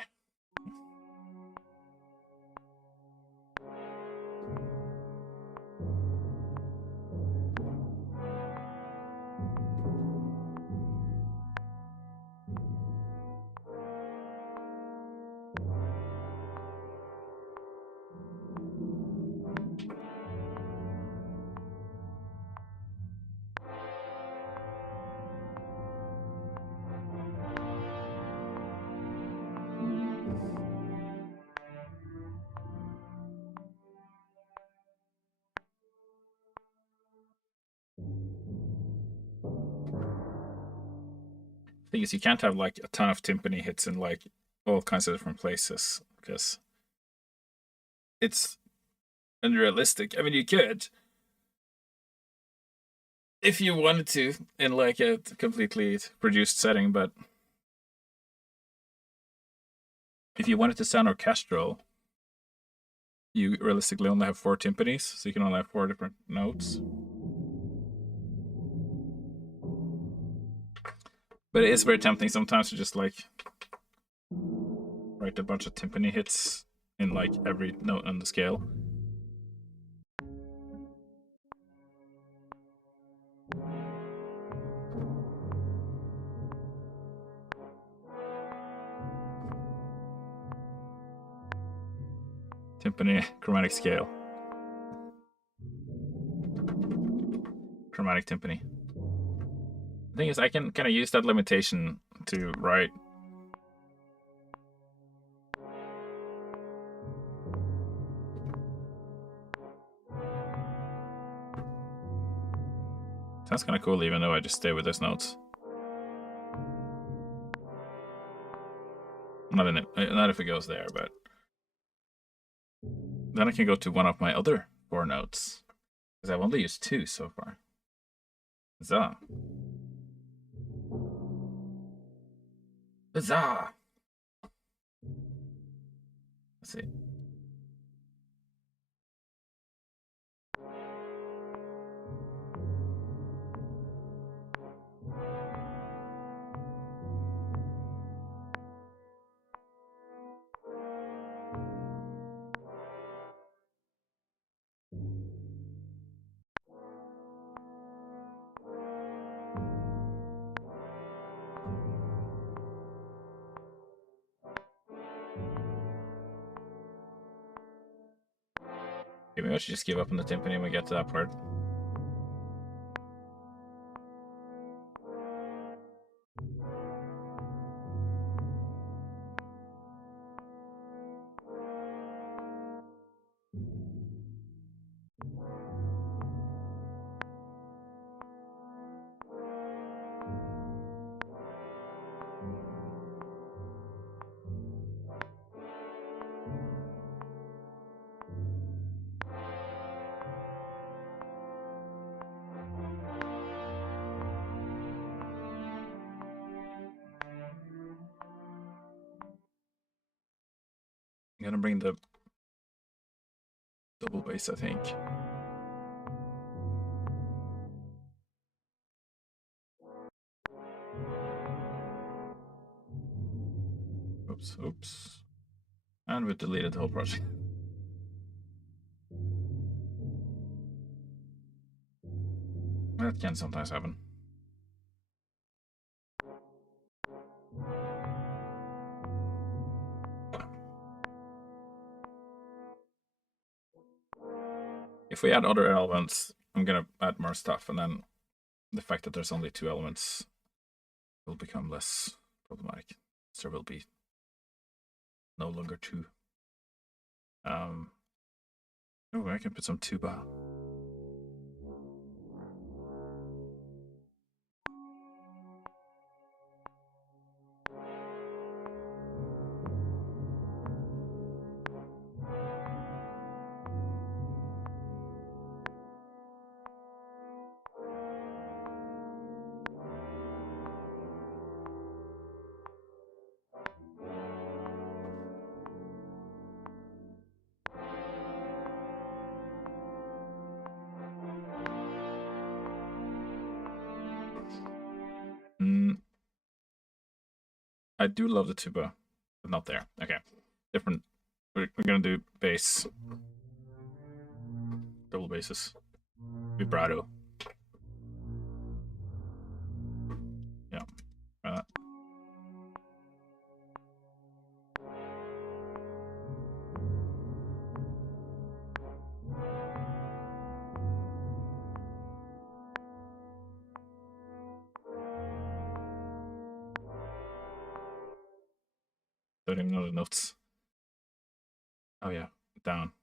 Thing is, you can't have like a ton of timpani hits in like all kinds of different places because it's unrealistic. I mean, you could if you wanted to in like a completely produced setting, but if you wanted to sound orchestral, you realistically only have 4 timpanis, so you can only have 4 different notes. But it is very tempting sometimes to just like write a bunch of timpani hits in like every note on the scale. Timpani chromatic scale. Chromatic timpani. The thing is, I can kind of use that limitation to write sounds kind of cool, even though I just stay with those notes. Not in it, not if it goes there, but then I can go to one of my other 4 notes because I've only used 2 so far. Huzzah! Huzzah! Let's see. Okay, maybe I should just give up on the timpani when we get to that part. I'm gonna bring the double bass, I think. Oops. And we deleted the whole project. That can sometimes happen. If we add other elements, I'm gonna add more stuff, and then the fact that there's only 2 elements will become less problematic. So there will be no longer 2. Oh, I can put some tuba. I do love the tuba, but not there. Okay, different. We're gonna do bass, double basses, vibrato. Yeah, try that. Don't even know the notes. Oh yeah, down.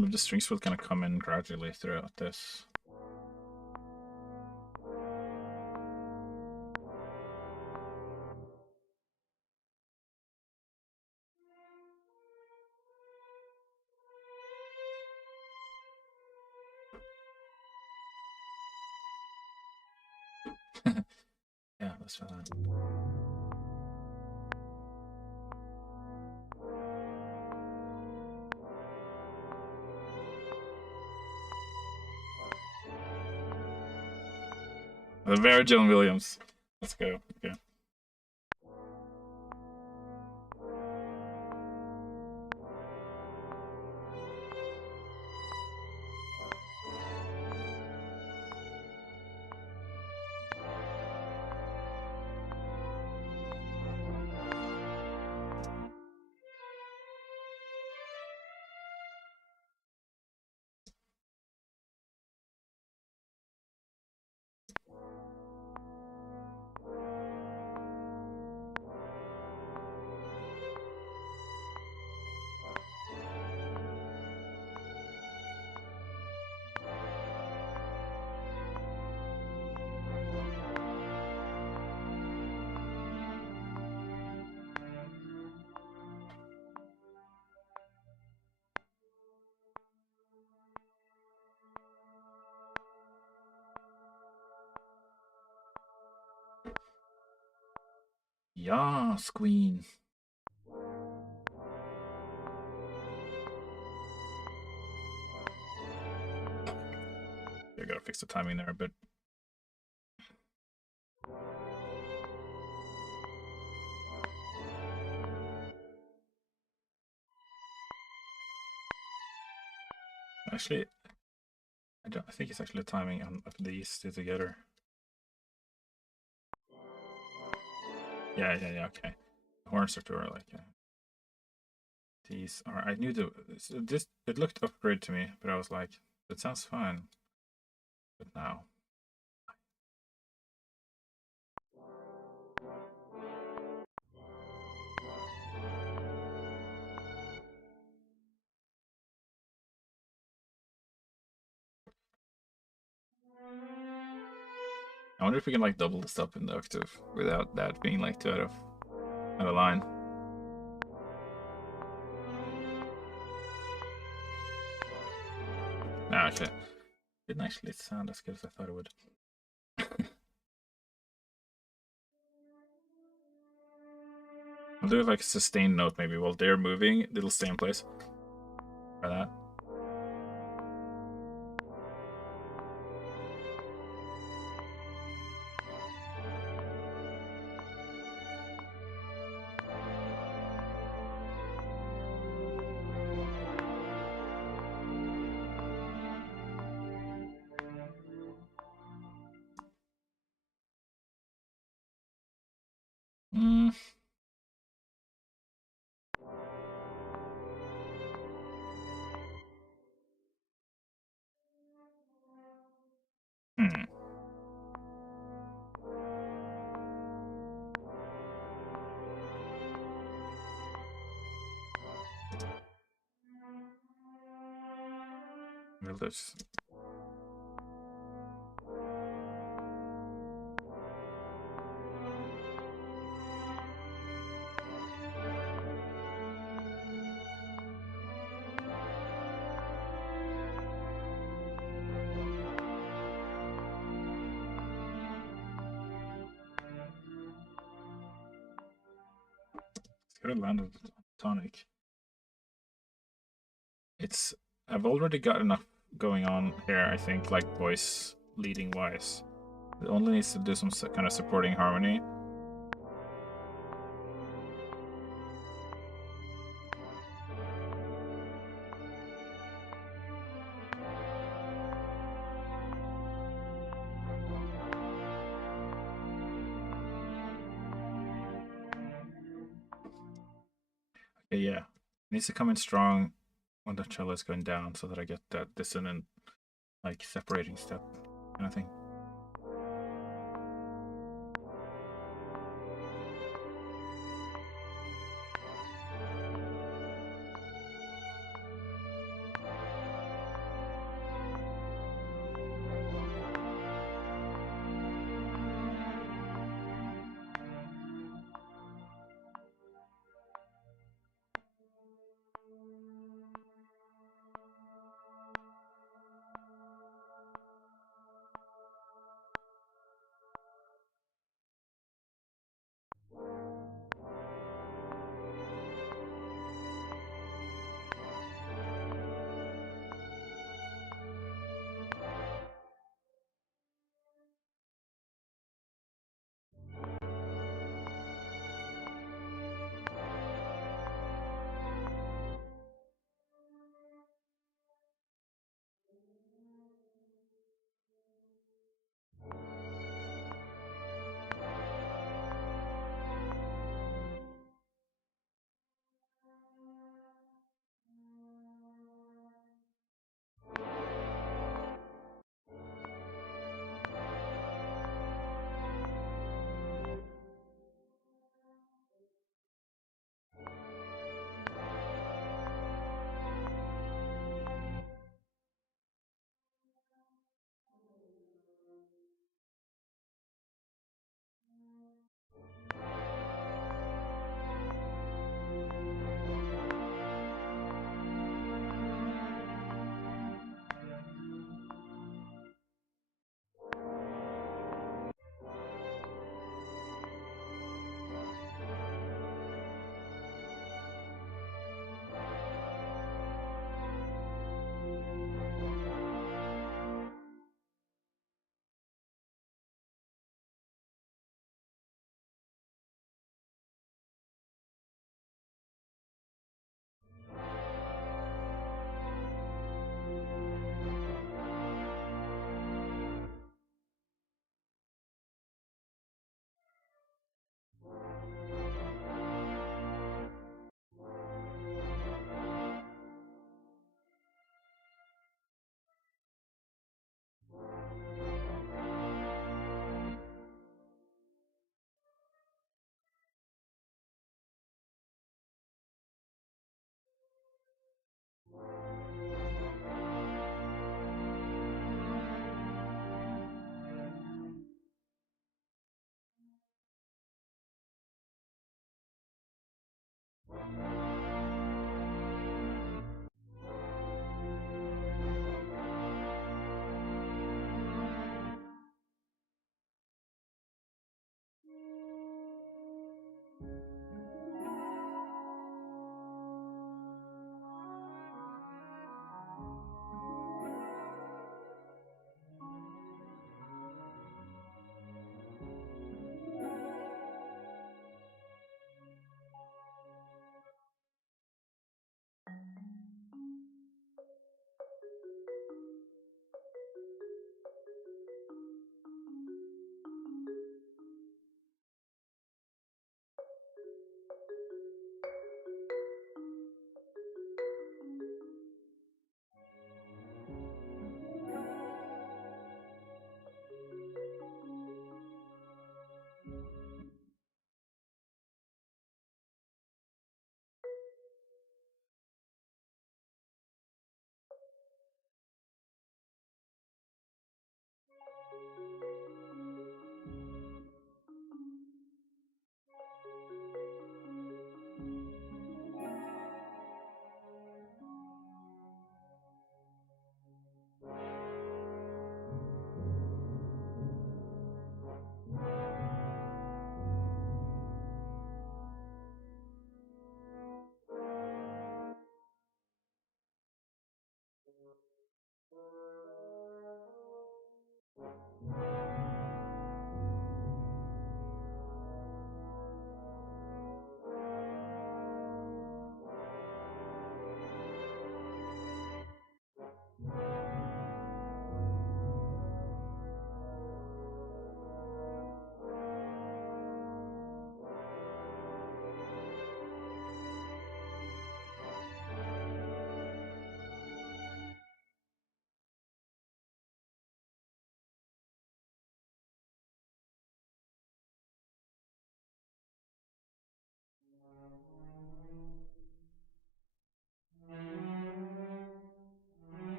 The strings will kind of come in gradually throughout this. Yeah, let's try that. The very John Williams. Let's go. Okay. Yes, Queen. I gotta fix the timing there a bit. Actually, I think it's actually timing on these two together. Yeah. Okay. Horns are too like. These are. I knew this. It looked upgrade to me, but I was like, that sounds fine. But now. I wonder if we can like double this up in the octave without that being like too out of line. No, actually, didn't actually sound as good as I thought it would. I'll do like a sustained note maybe while they're moving. It'll stay in place. Try that. Mm. Hmm. We'll just could have landed tonic. It's I've already got enough going on here, I think, like voice leading wise. It only needs to do some kind of supporting harmony. Okay, yeah. It needs to come in strong when the cello is going down so that I get that dissonant, like separating step kind of thing.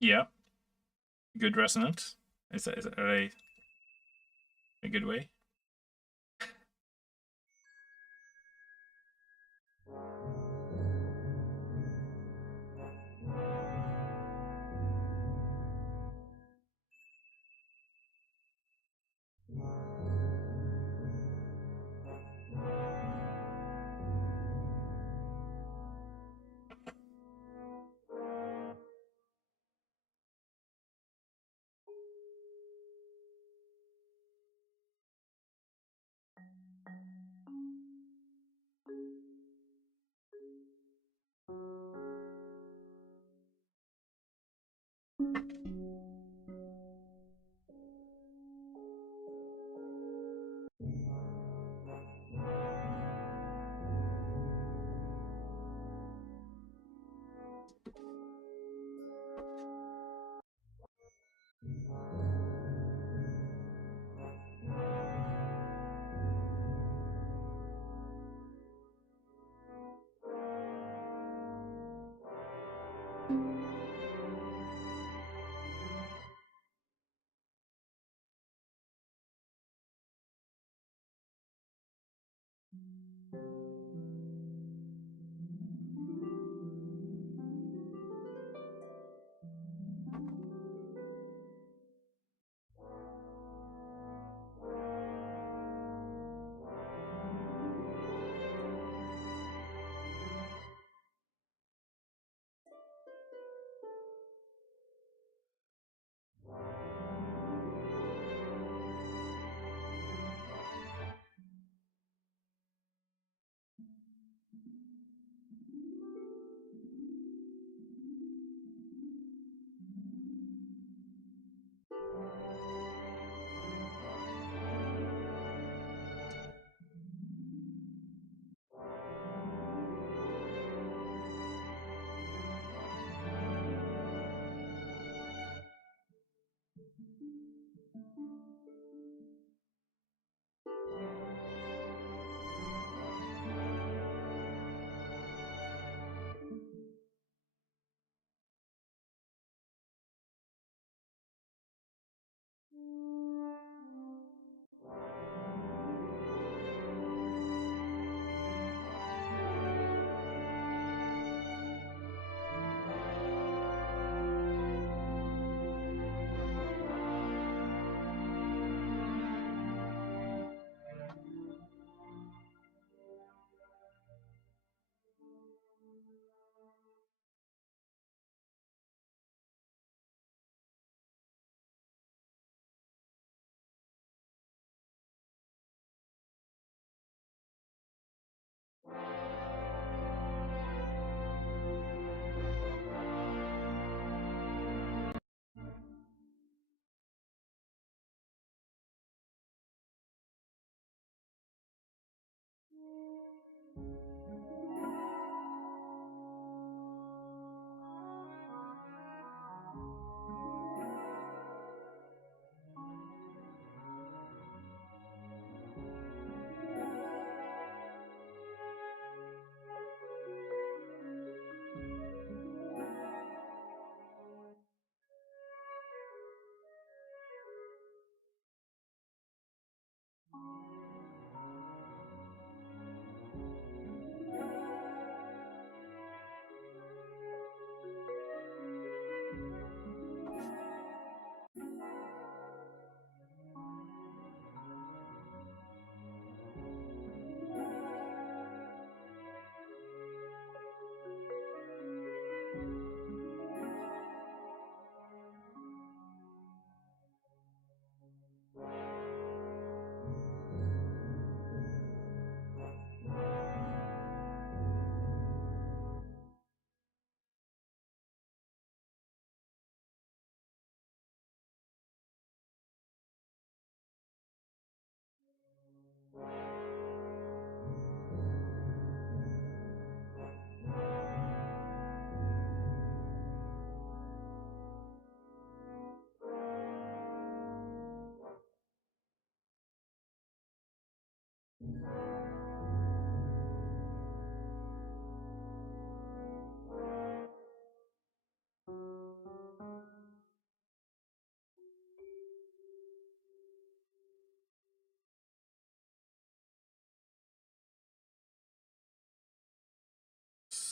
Yeah, good resonance. Is that a good way?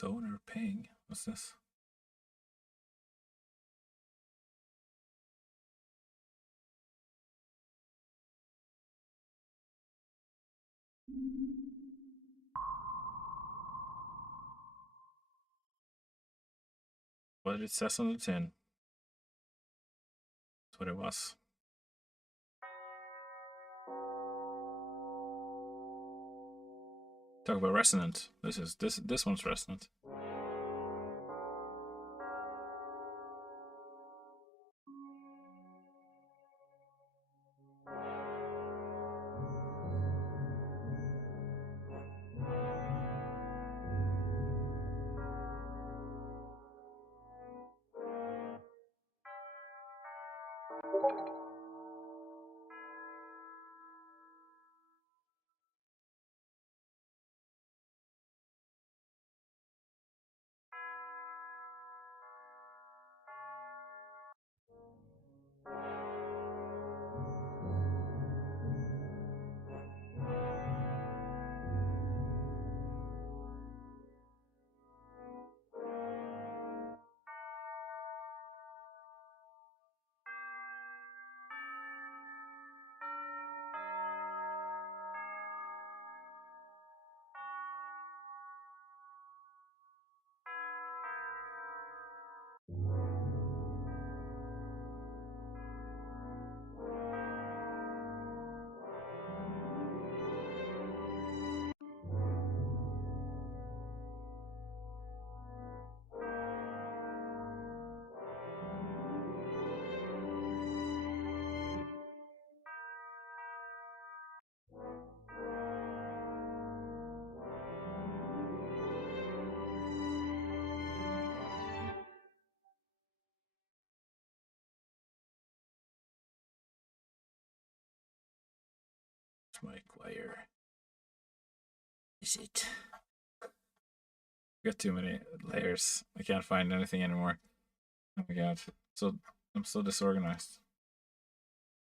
Sonar ping. What's this? What it says on the tin. That's what it was. Talk about resonant. This one's resonant. My choir. Is it? Got too many layers. I can't find anything anymore. Oh my god. So I'm so disorganized.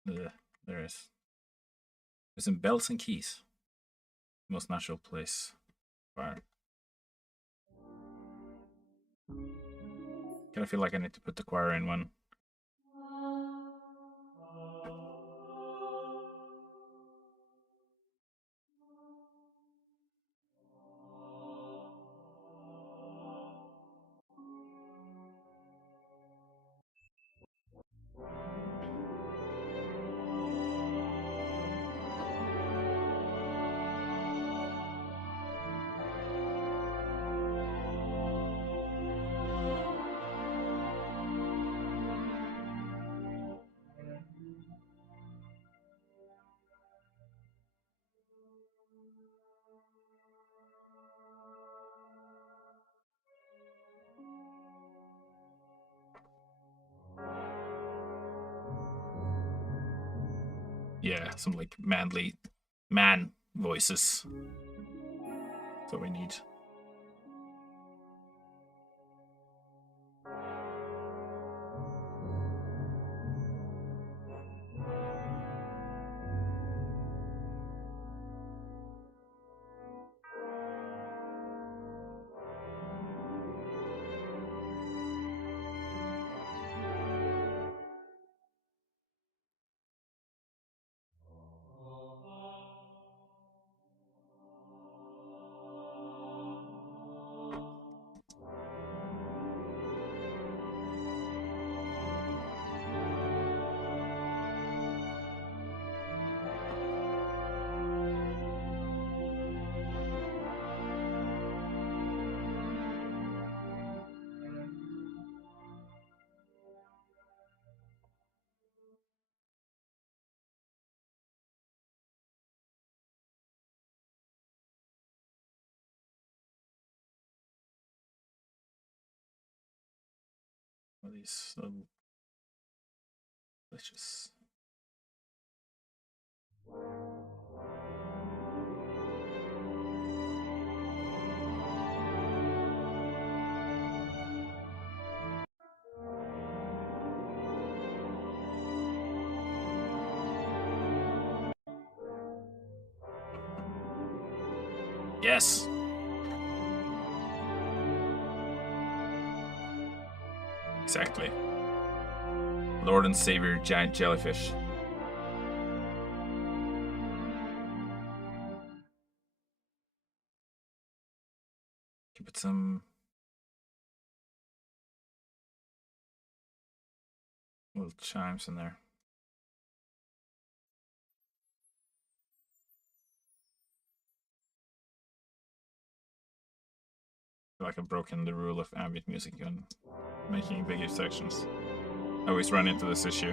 Ugh, there is. It's in bells and keys. Most natural place. Fire. Kind of feel like I need to put the choir in one. Yeah, some like manly man voices. That's what we need. All these little glitches. Yes. Exactly. Lord and Savior giant jellyfish. Can put some little chimes in there. I feel like I've broken the rule of ambient music and making bigger sections. I always run into this issue.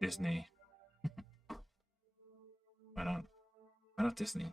Disney. Why not? Why not Disney?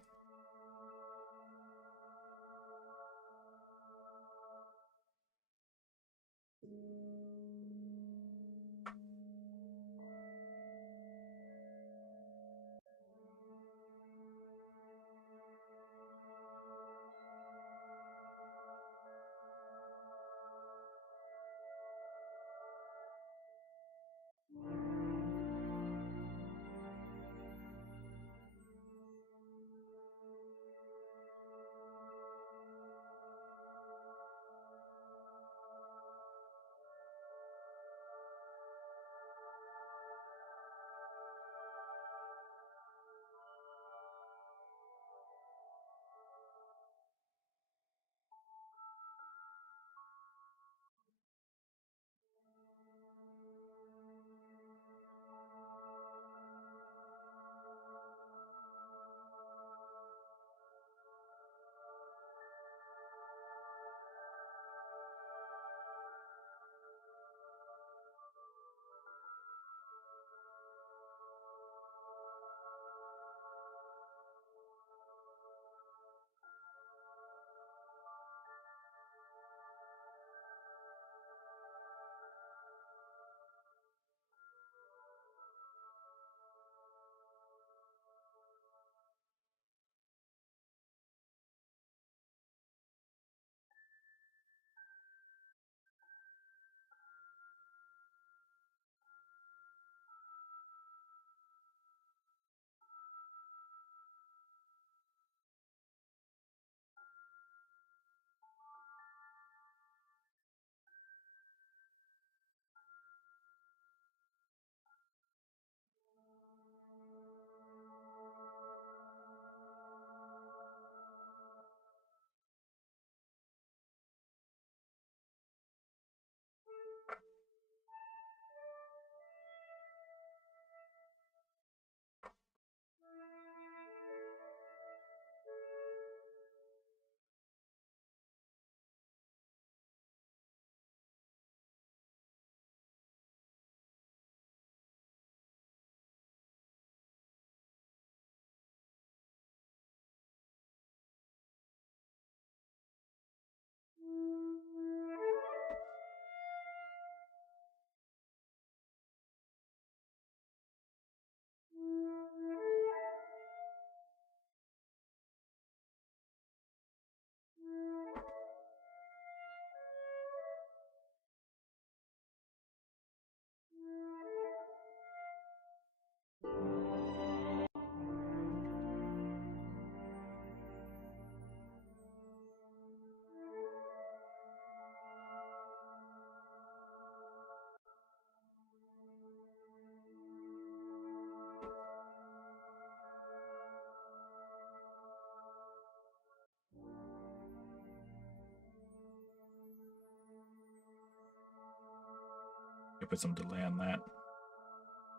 You put some delay on that.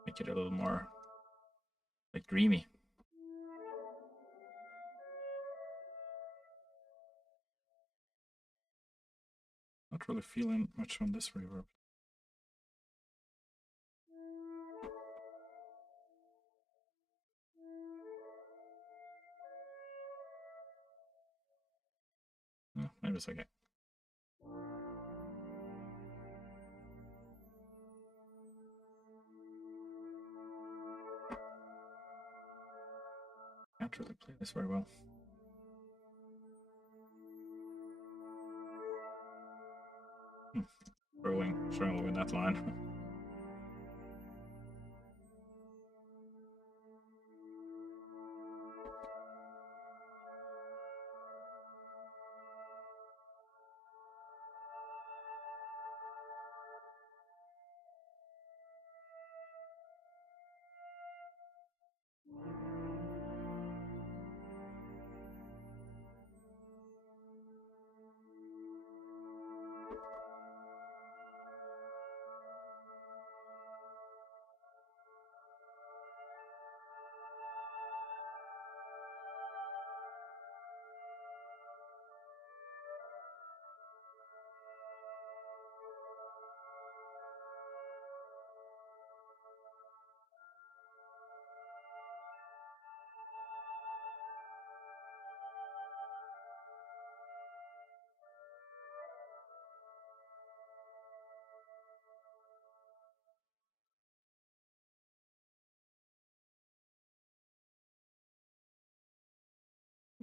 Make it a little more like dreamy. Not really feeling much on this reverb. Maybe it's okay. Can't really play this very well. Struggling with that line.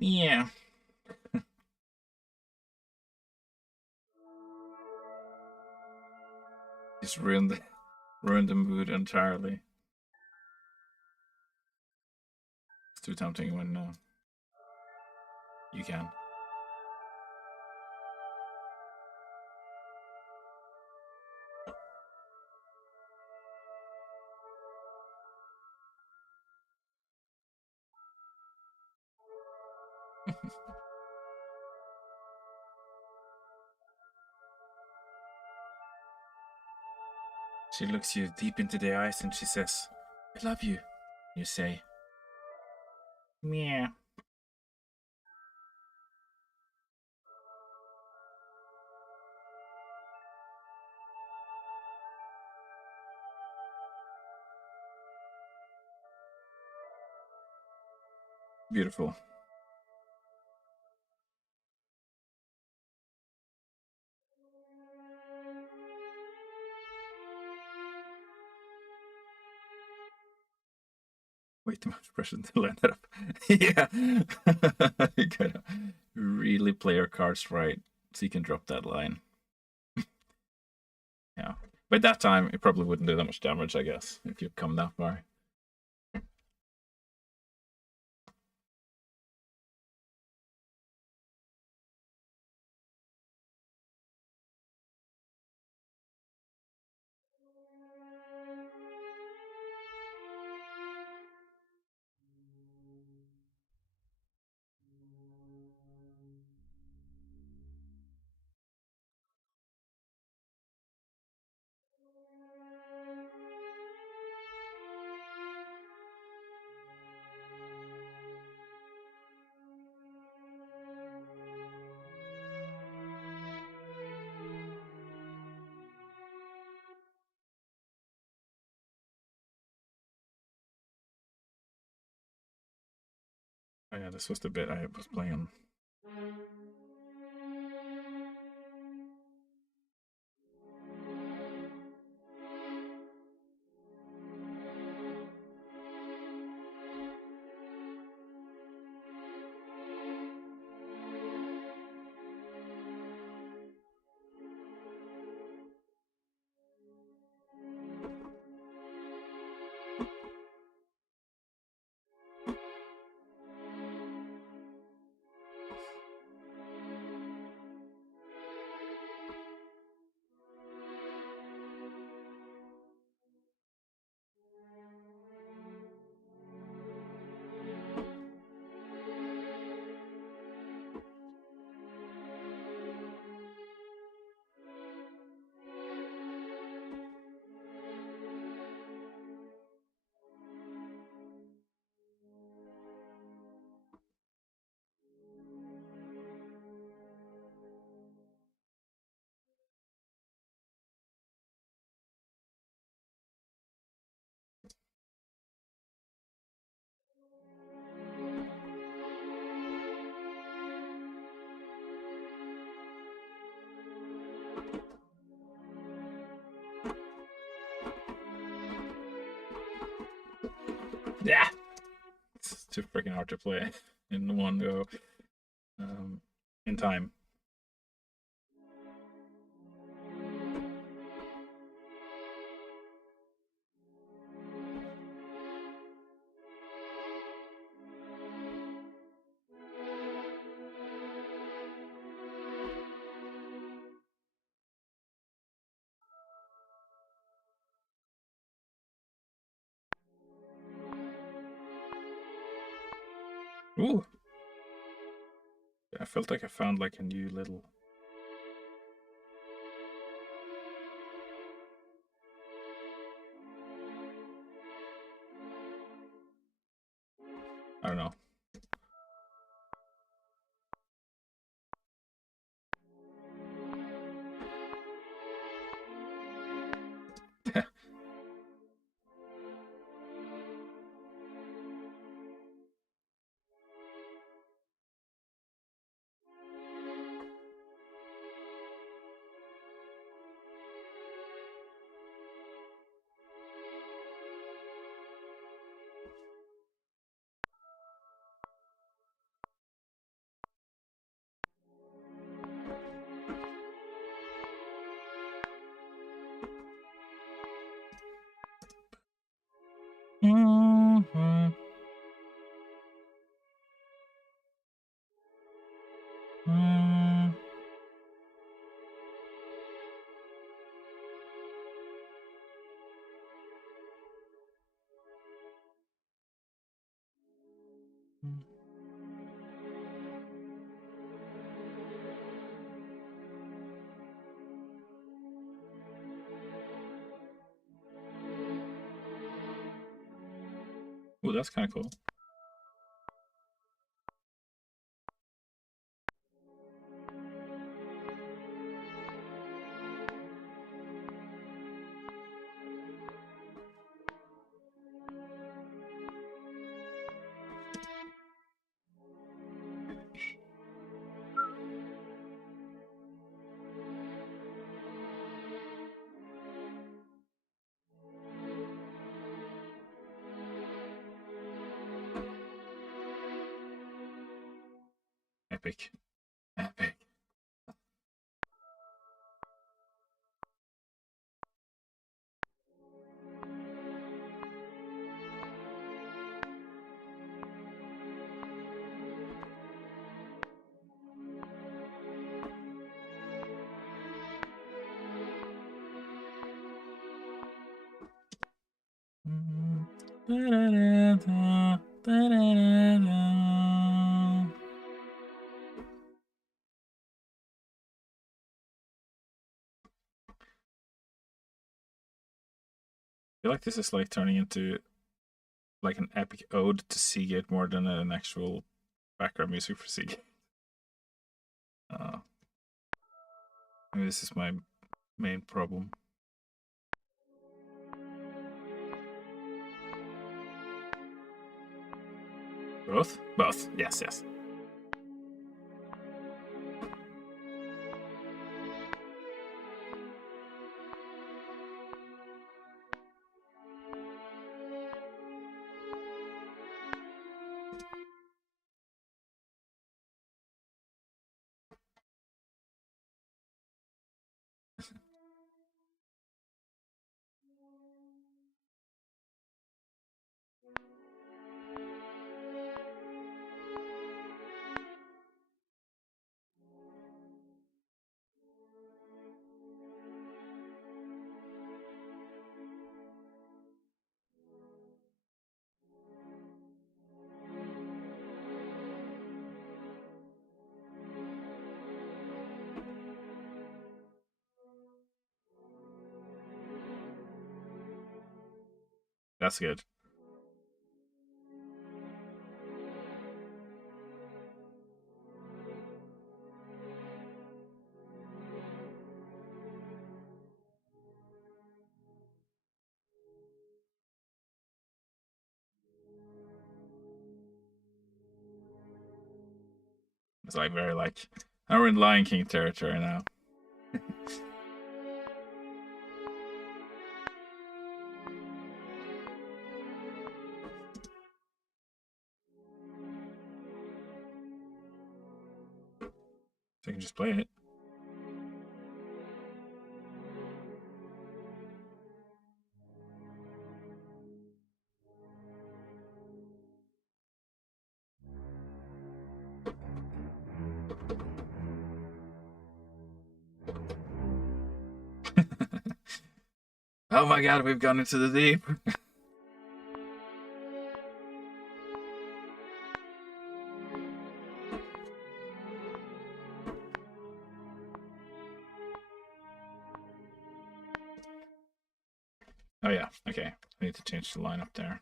Yeah. Just ruined the mood entirely. It's too tempting when you can. She looks you deep into the eyes and she says, "I love you." You say, "Meow." Beautiful. Way too much pressure to line that up. Yeah. You gotta really play your cards right so you can drop that line. Yeah. By that time, it probably wouldn't do that much damage, I guess, if you come that far. Oh yeah, this was the bit I was playing. Yeah, it's too freaking hard to play in one go. In time. Ooh, I felt like I found like a new little. I don't know. Oh, that's kind of cool. Epic. Epic. I feel like this is like turning into like an epic ode to Seagate more than an actual background music for Seagate. Maybe this is my main problem. Both? Both. Yes, yes. That's good. It's like very like we're in Lion King territory now. So you can just play it. Oh my god, we've gone into the deep. Oh yeah, okay. I need to change the line up there.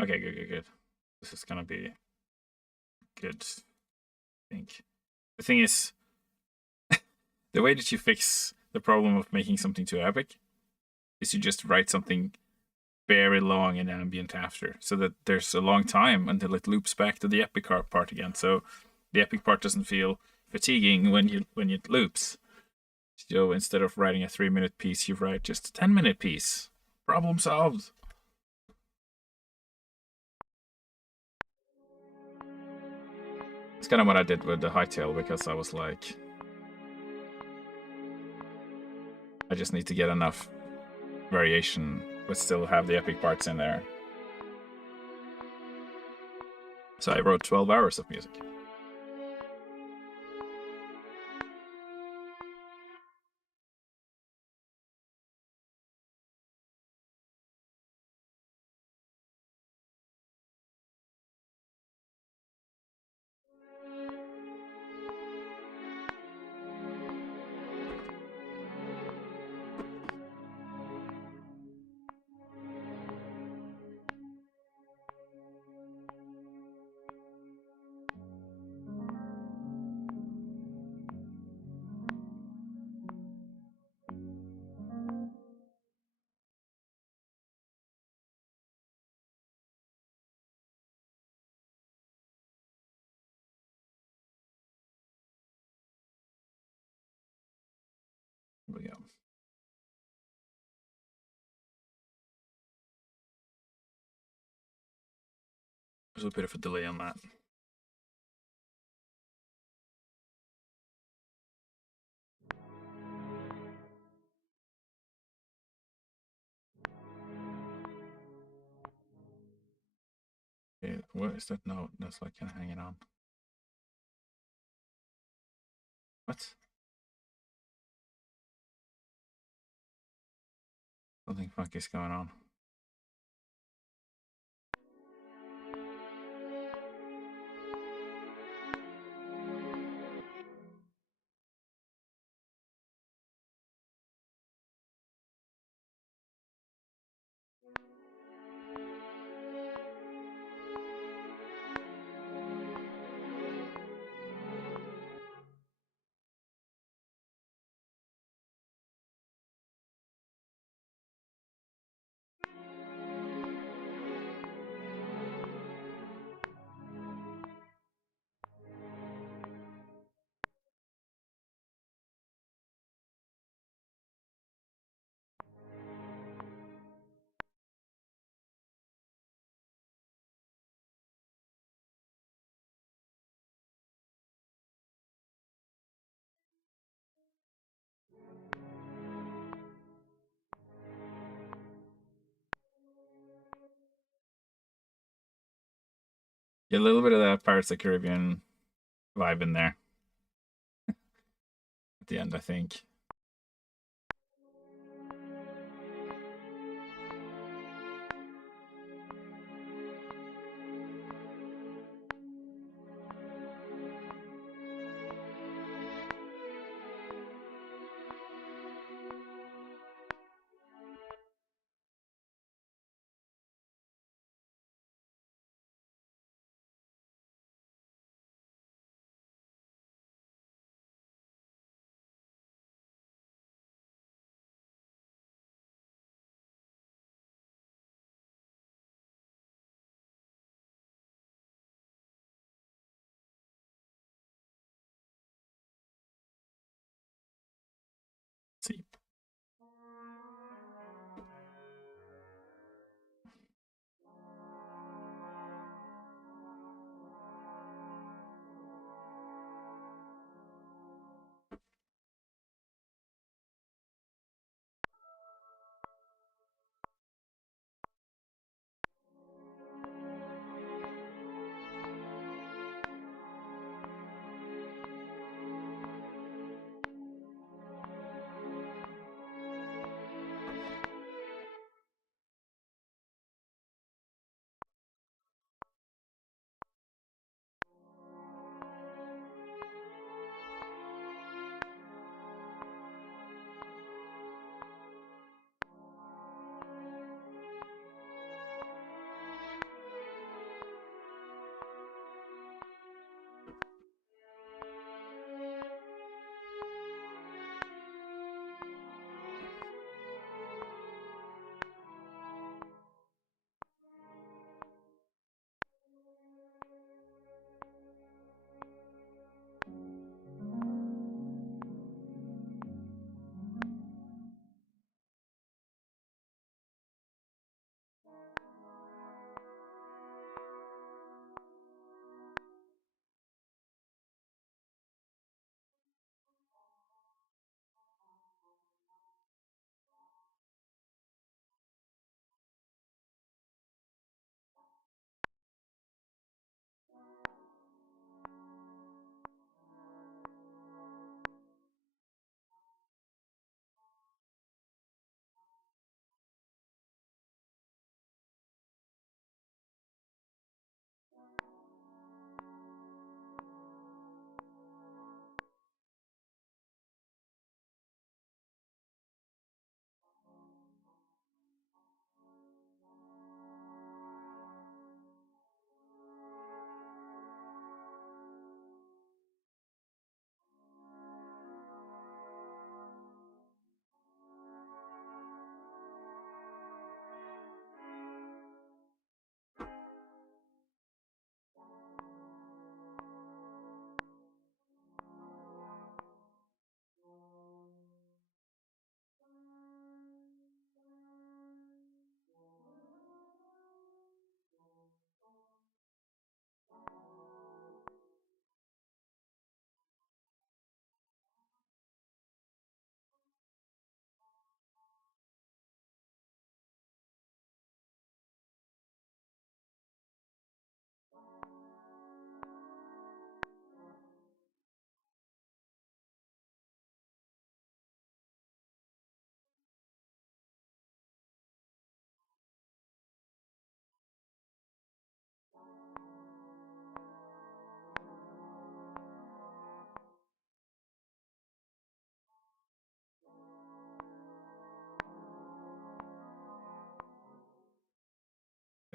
Okay, good, good, good. This is gonna be good. I think. The thing is, the way that you fix the problem of making something too epic is you just write something very long in ambient after, so that there's a long time until it loops back to the epic part again. So the epic part doesn't feel fatiguing when it loops. So instead of writing a 3-minute piece, you write just a 10-minute piece. Problem solved. It's kind of what I did with the hightail, because I was like, I just need to get enough variation but still have the epic parts in there. So I wrote 12 hours of music. Here we go. There's a bit of a delay on that. Okay, what is that note? That's like kind of hanging on. What? Something funky is going on. Get a little bit of that Pirates of the Caribbean vibe in there at the end, I think.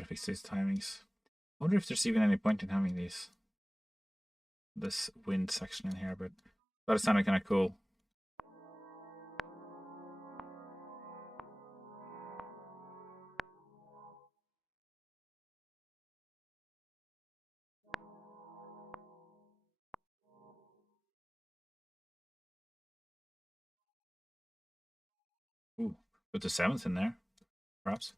fix these timings. I wonder if there's even any point in having this wind section in here, but that sounded kind of cool. Ooh, put the 7th in there, perhaps.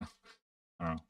I don't know.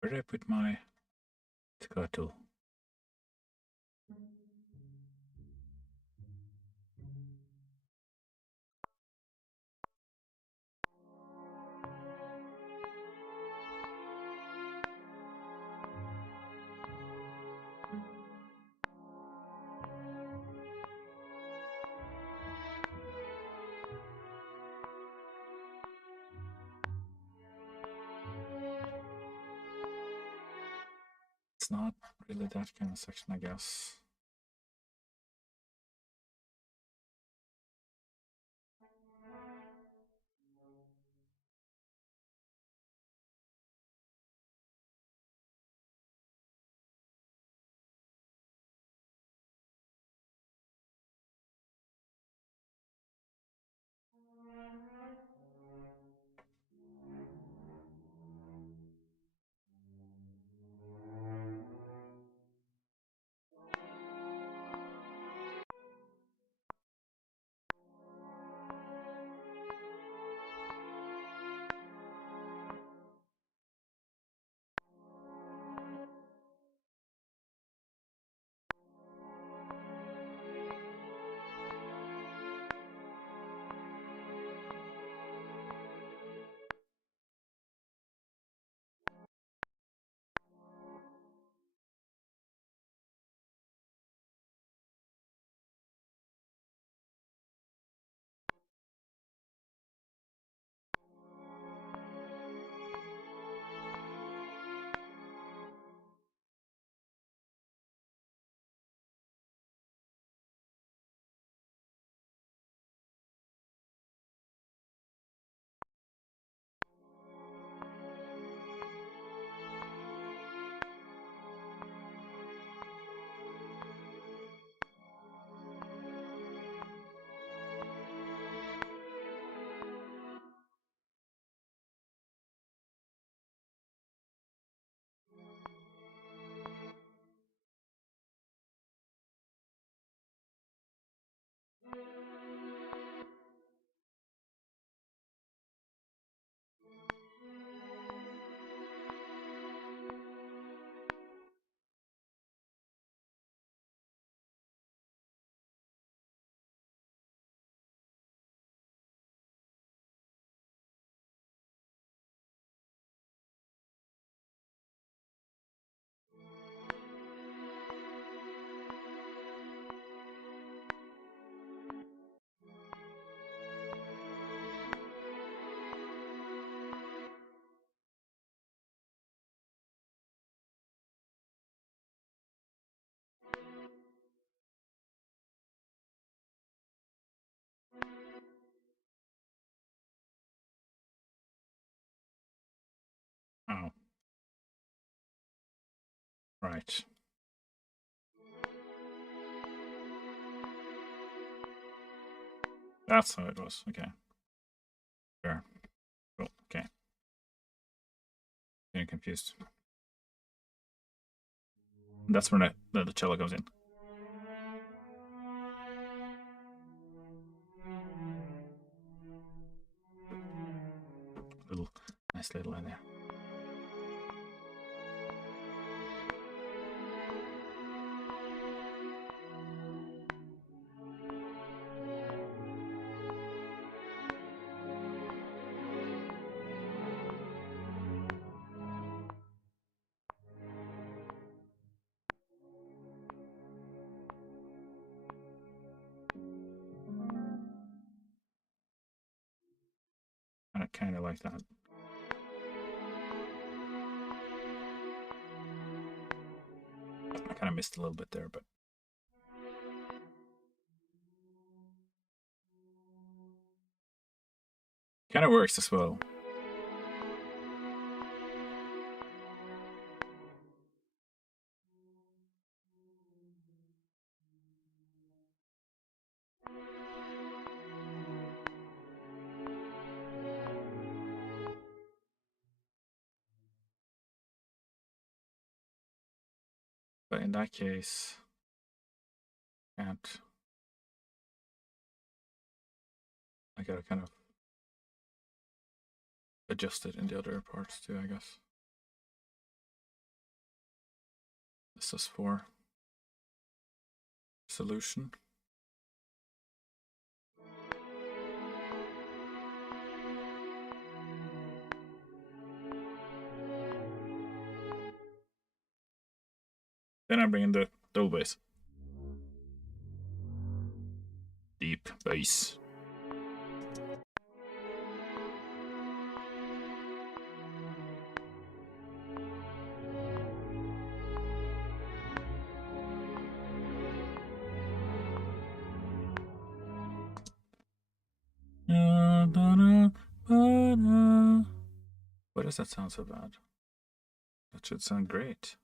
Where did I put my Tika tool? It's not really that kind of section, I guess. Oh, right. That's how it was. Okay. Sure. Cool. Okay. Getting confused. That's when the cello comes in. Little nice little line there. I kind of like that. I kind of missed a little bit there, but kind of works as well. But in that case, can't. I gotta kind of adjust it in the other parts too, I guess. This is for solution. Then I bring in the double bass. Deep bass. Why does that sound so bad? That should sound great.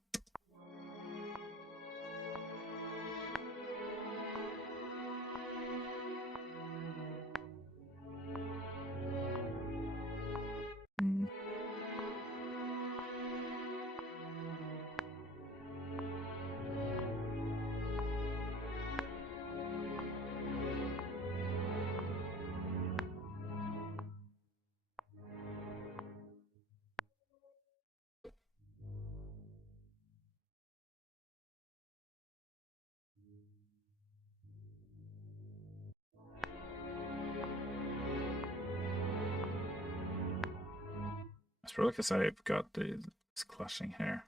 It's probably because I've got this clashing here.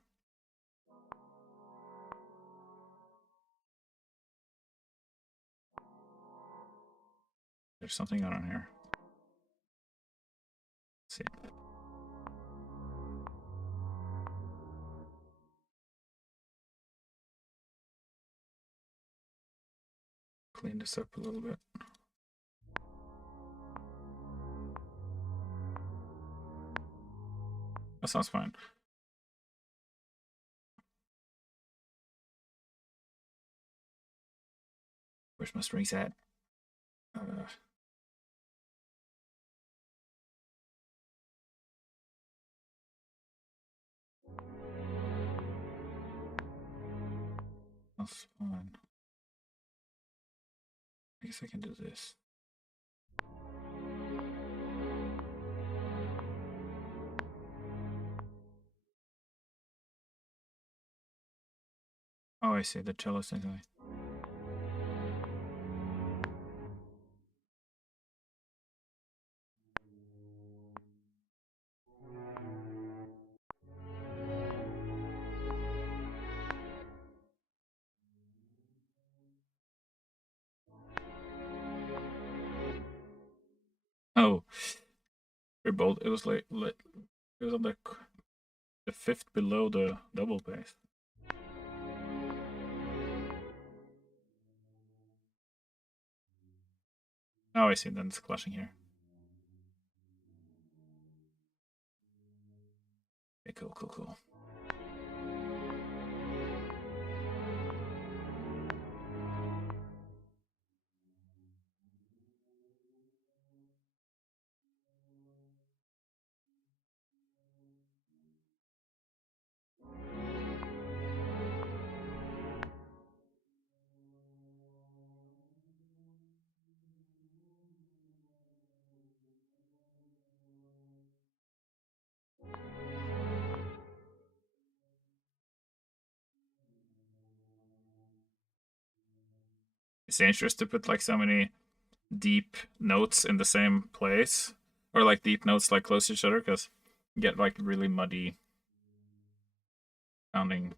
There's something on here. Let's see. Clean this up a little bit. That sounds fine. Where's my strings at? That's fine. I guess I can do this. Oh, I see. The cello thing. Oh, very bold. It was like it was on the fifth below the double bass. Oh, I see. Then it's clashing here. Okay, cool, cool, cool. it's dangerous to put like so many deep notes in the same place, or like deep notes like close to each other, because you get like really muddy sounding.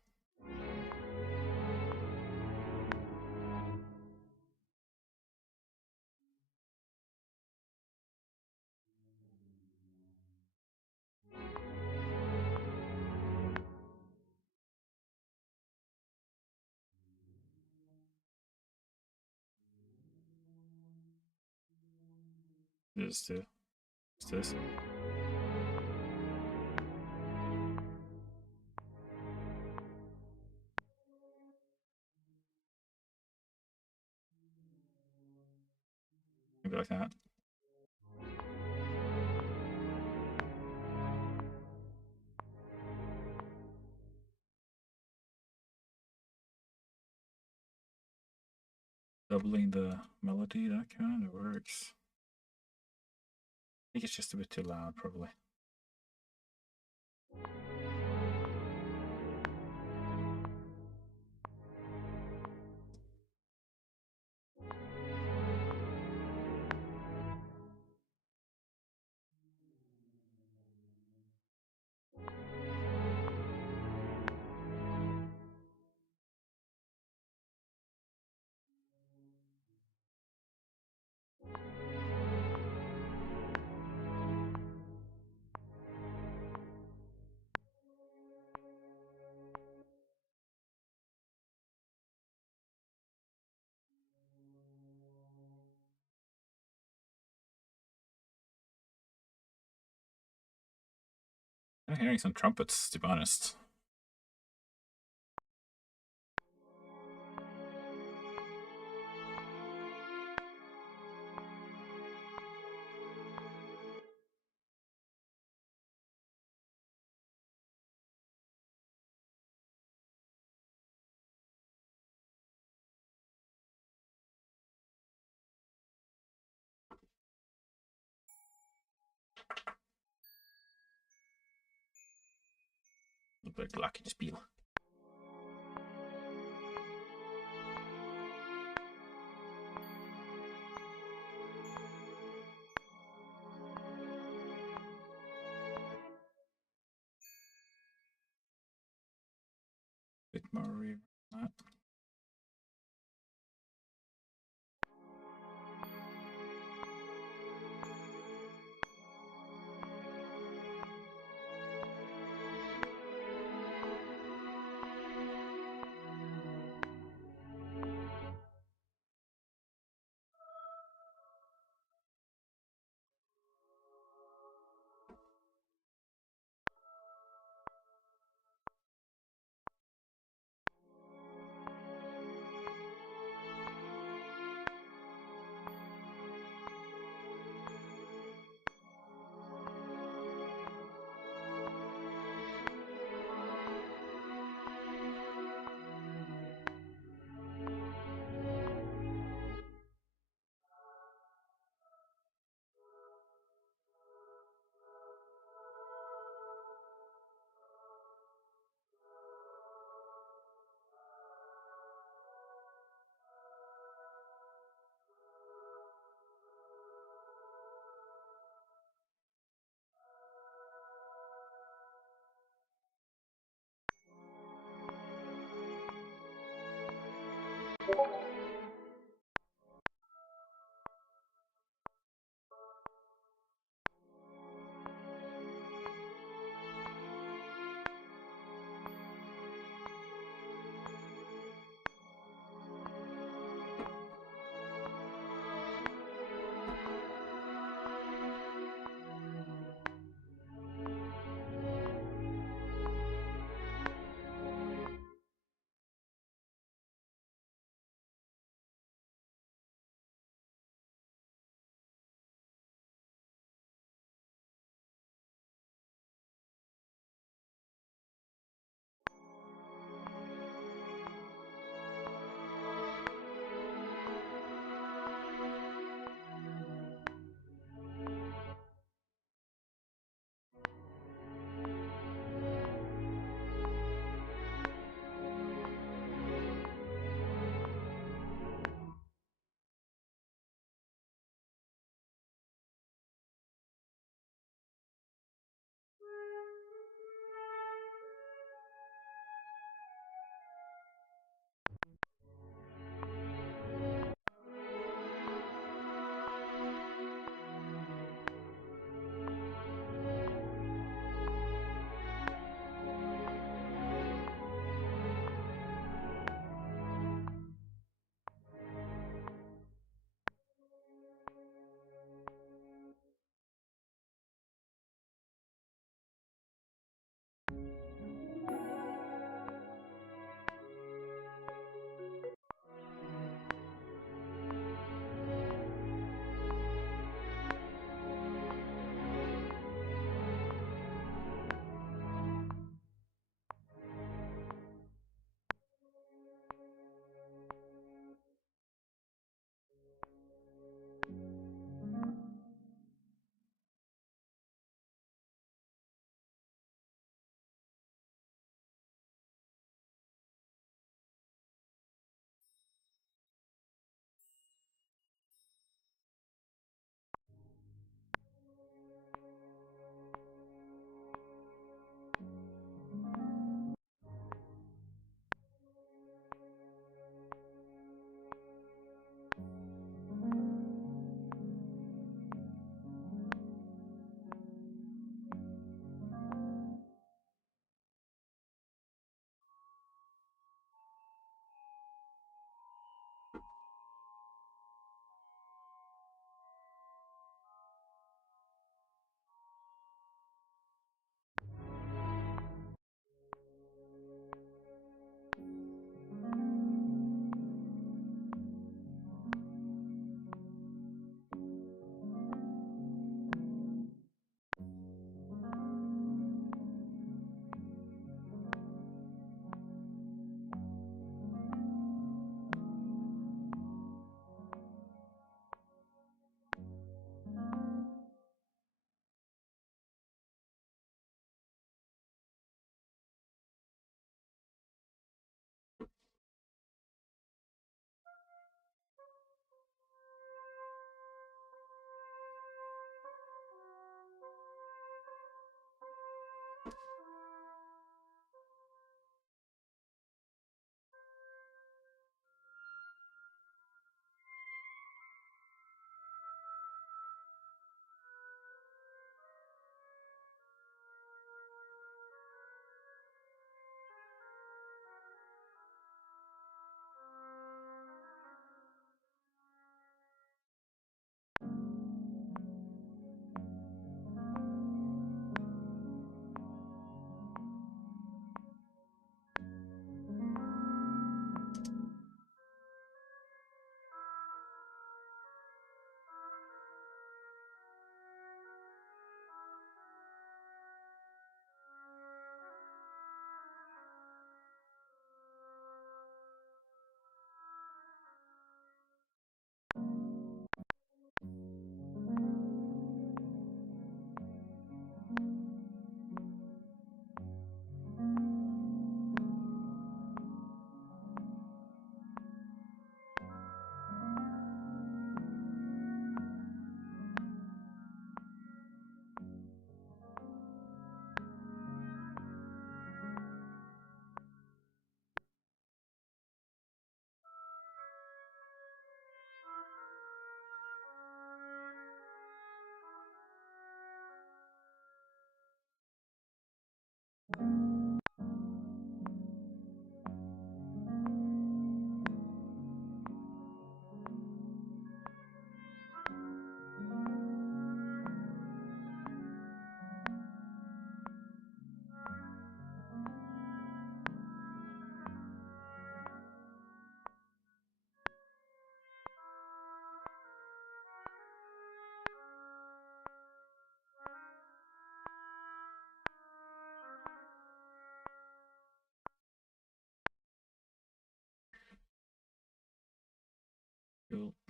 Just to this. Maybe like that. Doubling the melody, that kind of works. I think it's just a bit too loud, probably. I'm hearing some trumpets, to be honest. A bit Glockenspiel. Bit more reverb.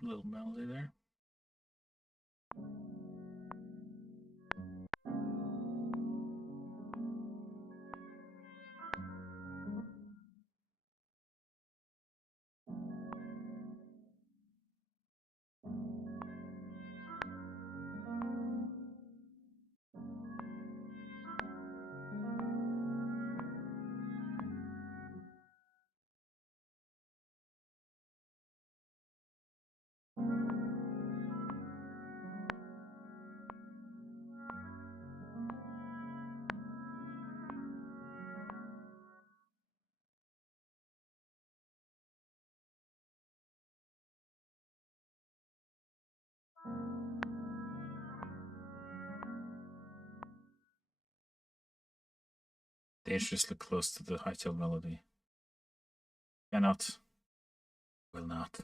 Little melody there. Dangerously close to the high tail melody. Cannot. Will not.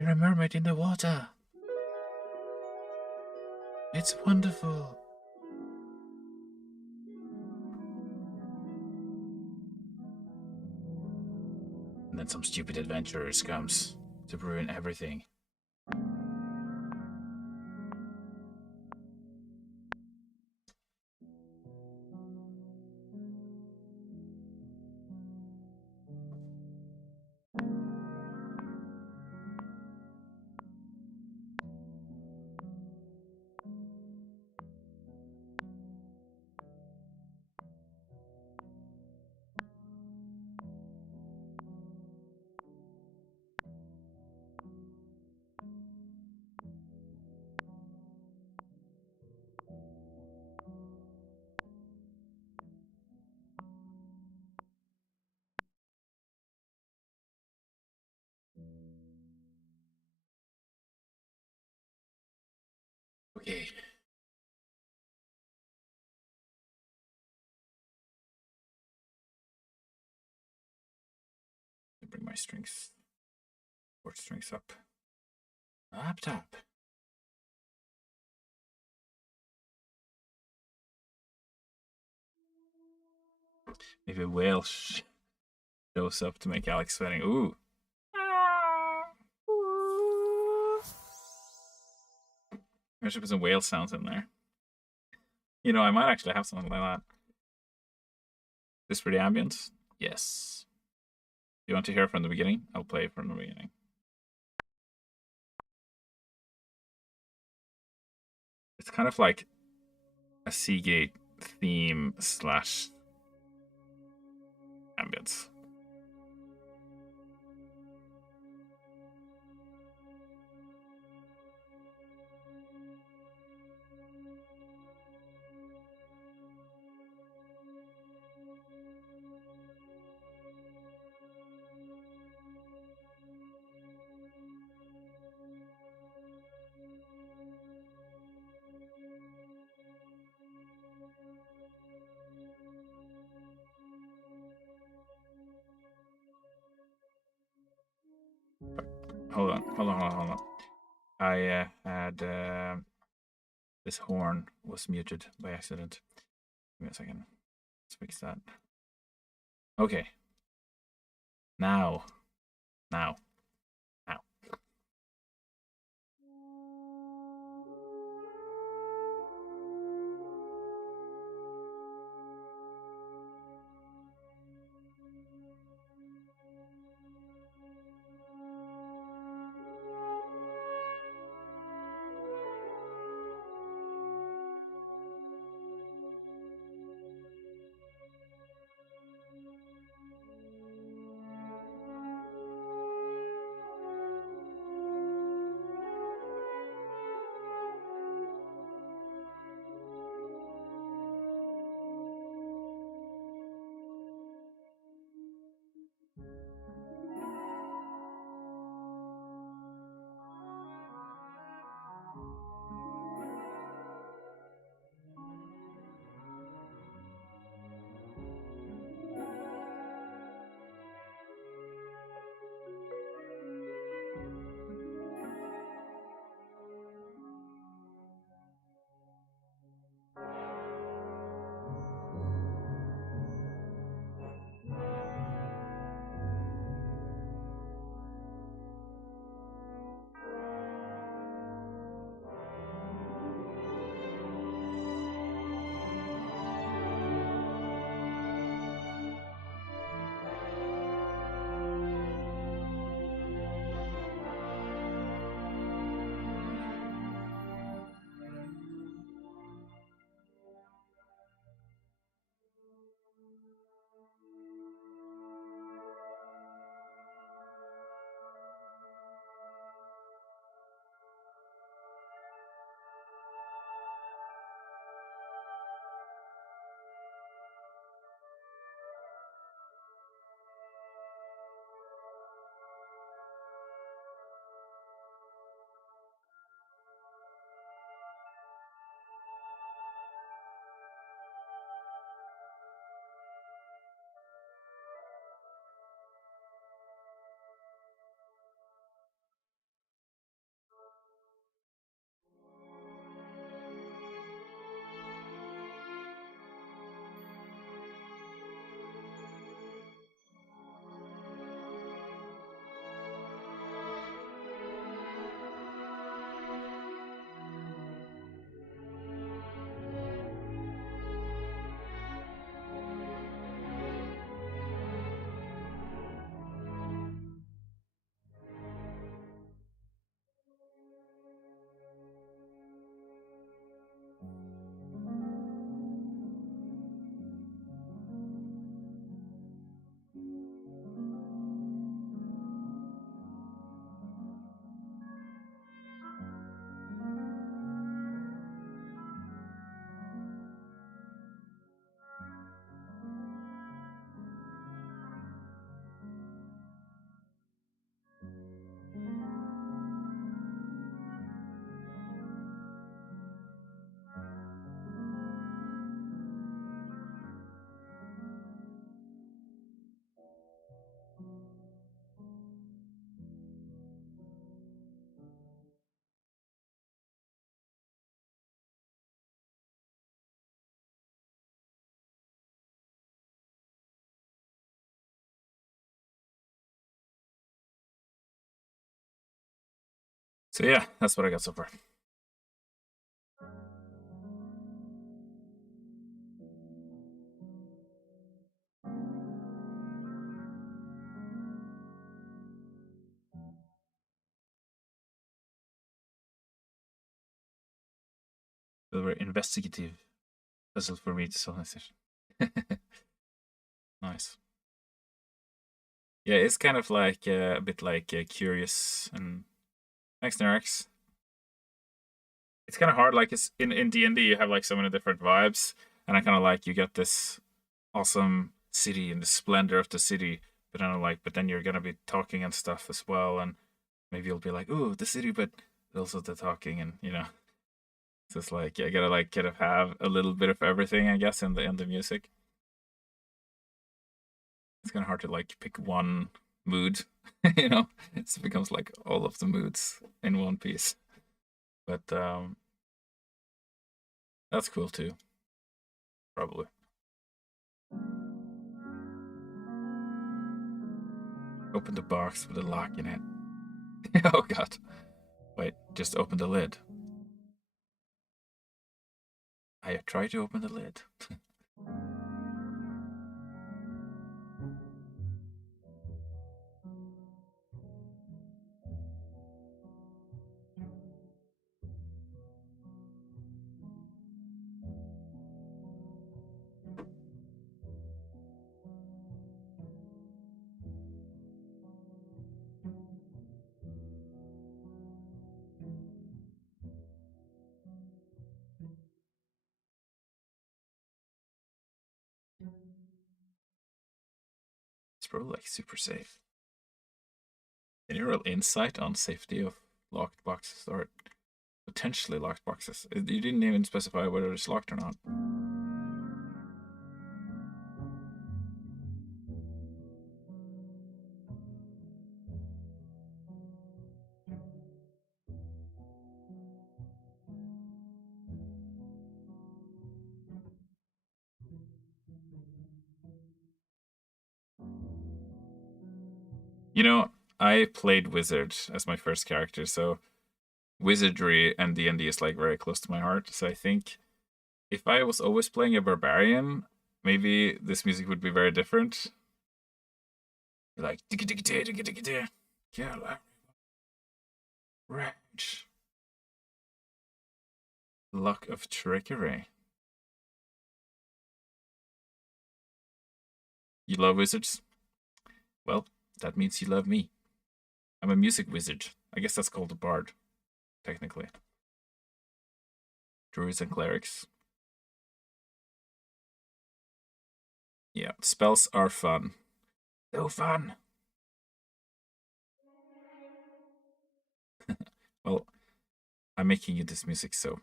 You're a mermaid in the water. It's wonderful. And then some stupid adventurers comes to ruin everything. Okay. Bring my strings, chord strings up top. Maybe whale shows up to make Alex sweating. Ooh. I should put some whale sounds in there. You know, I might actually have something like that. This for the ambience? Yes. You want to hear it from the beginning? I'll play it from the beginning. It's kind of like a Seagate theme slash ambience. Hold on. I had this horn was muted by accident. Give me a second. Let's fix that. Okay. Now. So yeah, that's what I got so far. A very investigative puzzle for me to solve this session. Nice. Yeah, it's kind of like a bit like curious and thanks, Nerex. It's kind of hard. Like it's in D&D, you have like so many different vibes, and I kind of like you get this awesome city and the splendor of the city, but then like, but then you're gonna be talking and stuff as well, and maybe you'll be like, "Ooh, the city," but also the talking, and so it's like I gotta like kind of have a little bit of everything, I guess, in the music. It's kind of hard to like pick one mood, it becomes like all of the moods in one piece. But that's cool too, probably. Open the box with a lock in it. Oh god. Wait, just open the lid. I tried to open the lid. It's probably like super safe. Any real insight on safety of locked boxes or potentially locked boxes? You didn't even specify whether it's locked or not. I played Wizard as my first character, so wizardry and D&D is like very close to my heart. So I think if I was always playing a barbarian, maybe this music would be very different. Like yeah, rage, luck of trickery. You love wizards? Well, that means you love me. I'm a music wizard. I guess that's called a bard, technically. Druids and clerics. Yeah, spells are fun. So fun. Well, I'm making you this music, so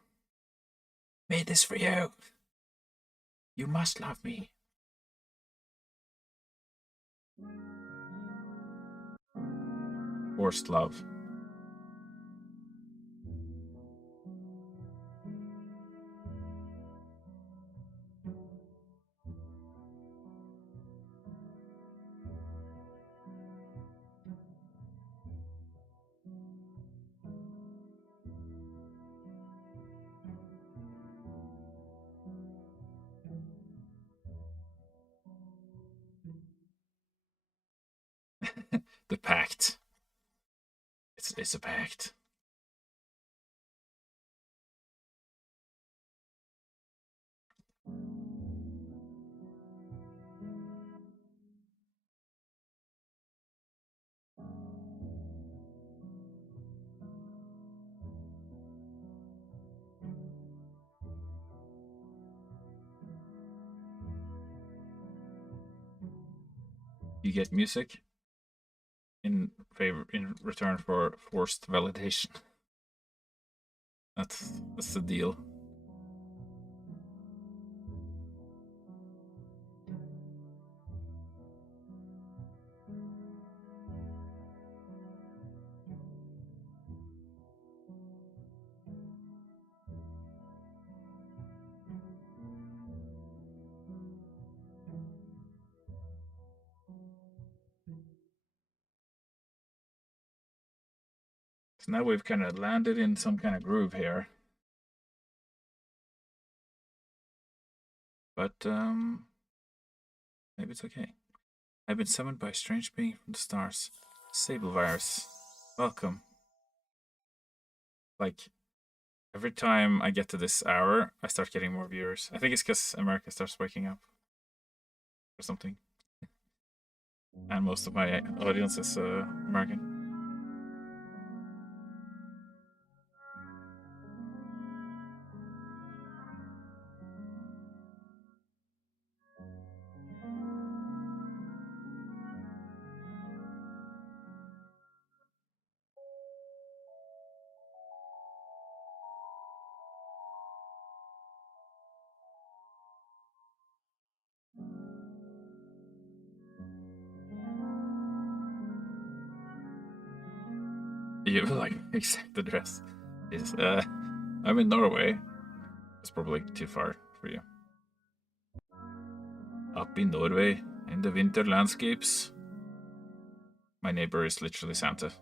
made this for you. You must love me. Forced love. The pact. It's a pact. You get music in return for forced validation. That's the deal. So now we've kind of landed in some kind of groove here. But maybe it's okay. I've been summoned by a strange being from the stars. Sable virus. Welcome. Like, every time I get to this hour, I start getting more viewers. I think it's because America starts waking up. Or something. And most of my audience is American. You have like exact address. Is I'm in Norway. It's probably too far for you. Up in Norway, in the winter landscapes. My neighbor is literally Santa.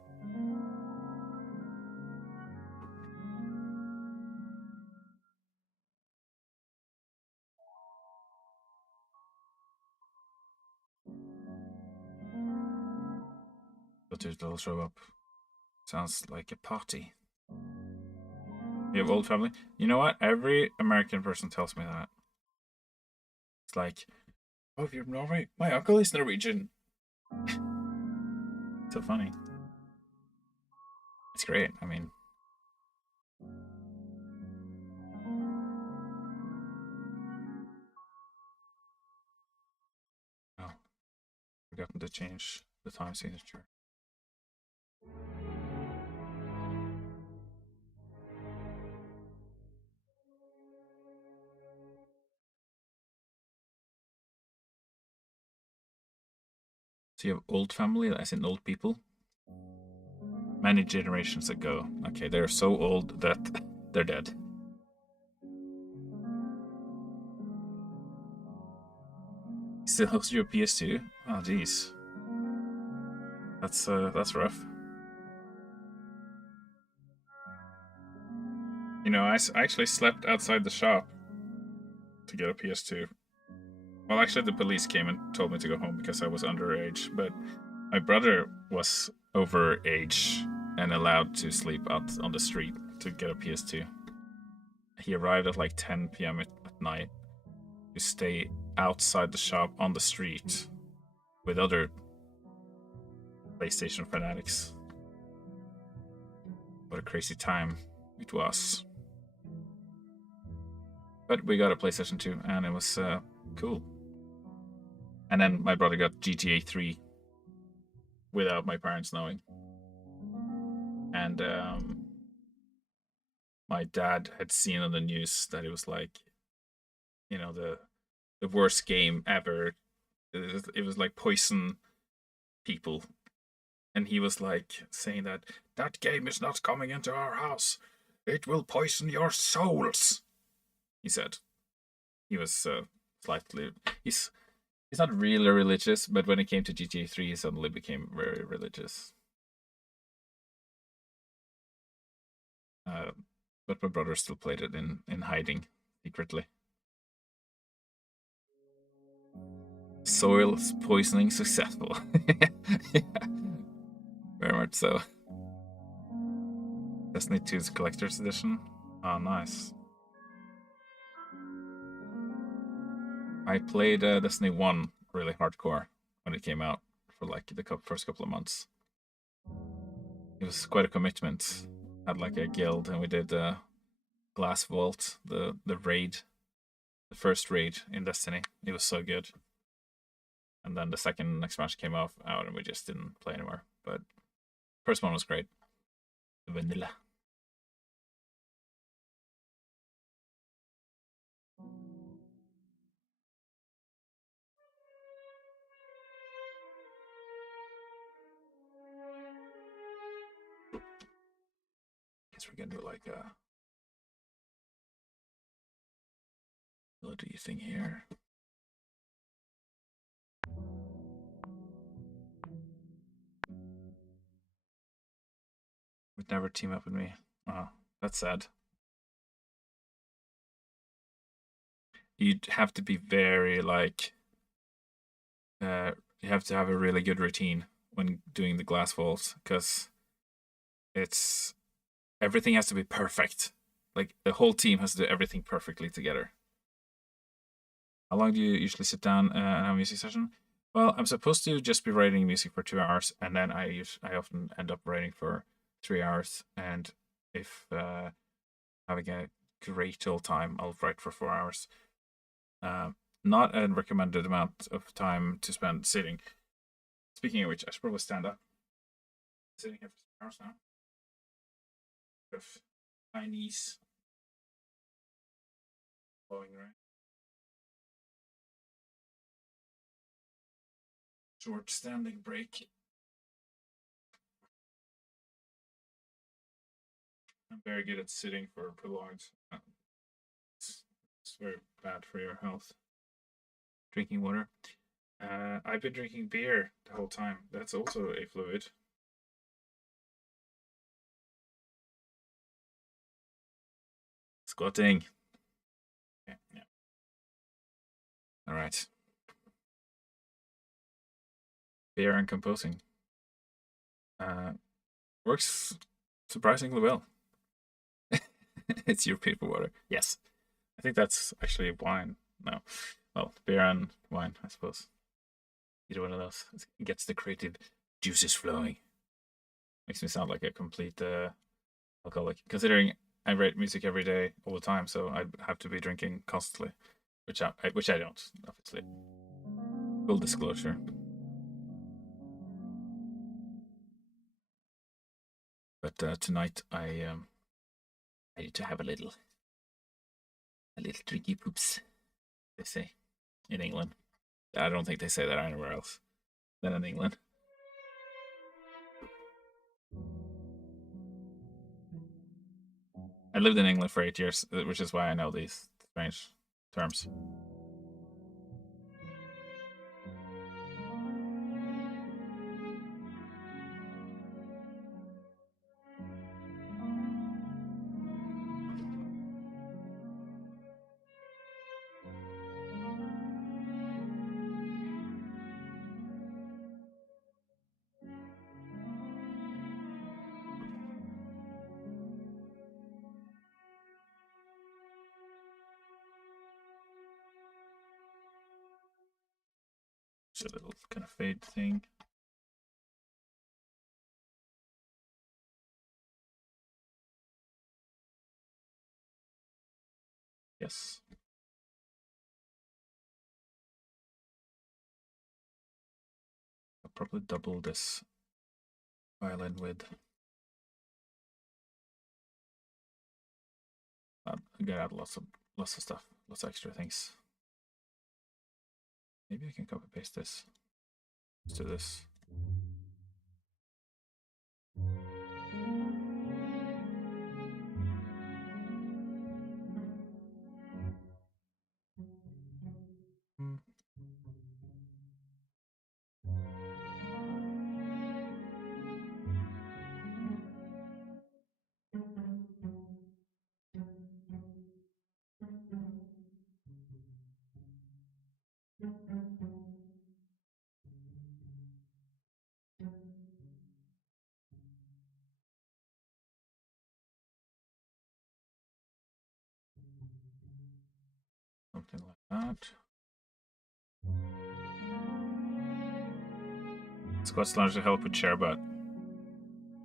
But it'll show up. Sounds like a party. You have old family? You know what? Every American person tells me that. It's like, oh, you're from Norway? My uncle is Norwegian. So funny. It's great. I mean, oh, forgotten to change the time signature. So you have old family, as in old people? Many generations ago. Okay, they're so old that they're dead. Still hosts your PS2? Oh, jeez. That's rough. You know, I actually slept outside the shop to get a PS2. Well, actually, the police came and told me to go home because I was underage, but my brother was over age and allowed to sleep out on the street to get a PS2. He arrived at like 10 p.m. at night to stay outside the shop on the street with other PlayStation fanatics. What a crazy time it was. But we got a PlayStation 2 and it was cool. And then my brother got GTA 3 without my parents knowing. And my dad had seen on the news that it was like, you know, the worst game ever. It was like poison people. And he was like saying that game is not coming into our house. It will poison your souls. He said. He was slightly. He's not really religious, but when it came to GTA 3, he suddenly became very religious. But my brother still played it in hiding secretly. Soil poisoning successful. Yeah, very much so. Destiny 2's collector's edition. Oh, nice. I played Destiny 1 really hardcore when it came out for like the first couple of months. It was quite a commitment. Had like a guild, and we did Glass Vault, the raid, the first raid in Destiny. It was so good. And then the second expansion came out, and we just didn't play anymore. But first one was great. The vanilla. Guess we're gonna do like a melody thing here. With would never team up with me. Oh, that's sad. You'd have to be very like you have to have a really good routine when doing the glass walls because it's everything has to be perfect. Like the whole team has to do everything perfectly together. How long do you usually sit down and have a music session? Well, I'm supposed to just be writing music for 2 hours, and then I often end up writing for 3 hours. And if having a great old time, I'll write for 4 hours. Not a recommended amount of time to spend sitting. Speaking of which, I should probably stand up. Sitting here for 6 hours now. With my knees blowing around. Short standing break. I'm very good at sitting for prolonged. It's very bad for your health. Drinking water. I've been drinking beer the whole time. That's also a fluid. Squatting. Yeah, yeah. All right. Beer and composing. Works surprisingly well. It's your paper water. Yes. I think that's actually wine. No. Well, beer and wine, I suppose. Either one of those. It gets the creative juices flowing. Makes me sound like a complete alcoholic. Considering I write music every day, all the time, so I have to be drinking constantly, which I don't, obviously. Full disclosure. But tonight I need to have a little tricky poops. They say in England. I don't think they say that anywhere else than in England. I lived in England for 8 years, which is why I know these strange terms. It's a little kind of fade thing. Yes. I'll probably double this violin width. I'm gonna add lots of stuff, lots of extra things. Maybe I can copy paste this. Let's do this. Something like that. Squats lunge to help with chair butt.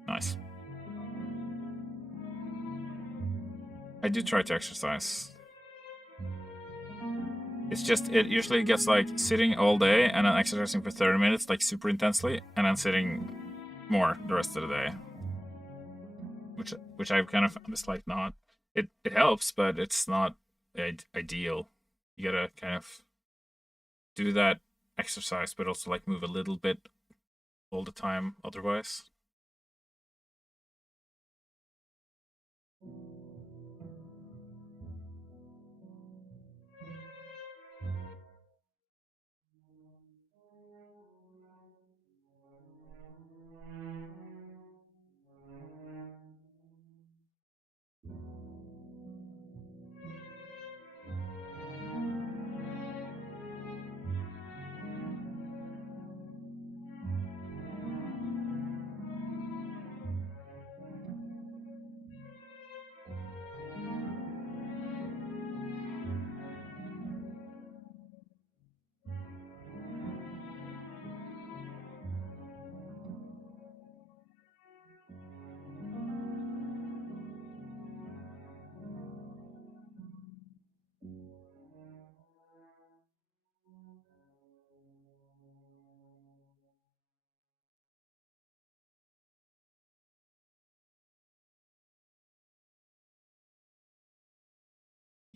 Nice. I do try to exercise. It's just, it usually gets like sitting all day and then exercising for 30 minutes, like super intensely, and then sitting more the rest of the day. Which I've kind of found is like not, it helps, but it's not ideal. You gotta kind of do that exercise, but also like move a little bit all the time otherwise.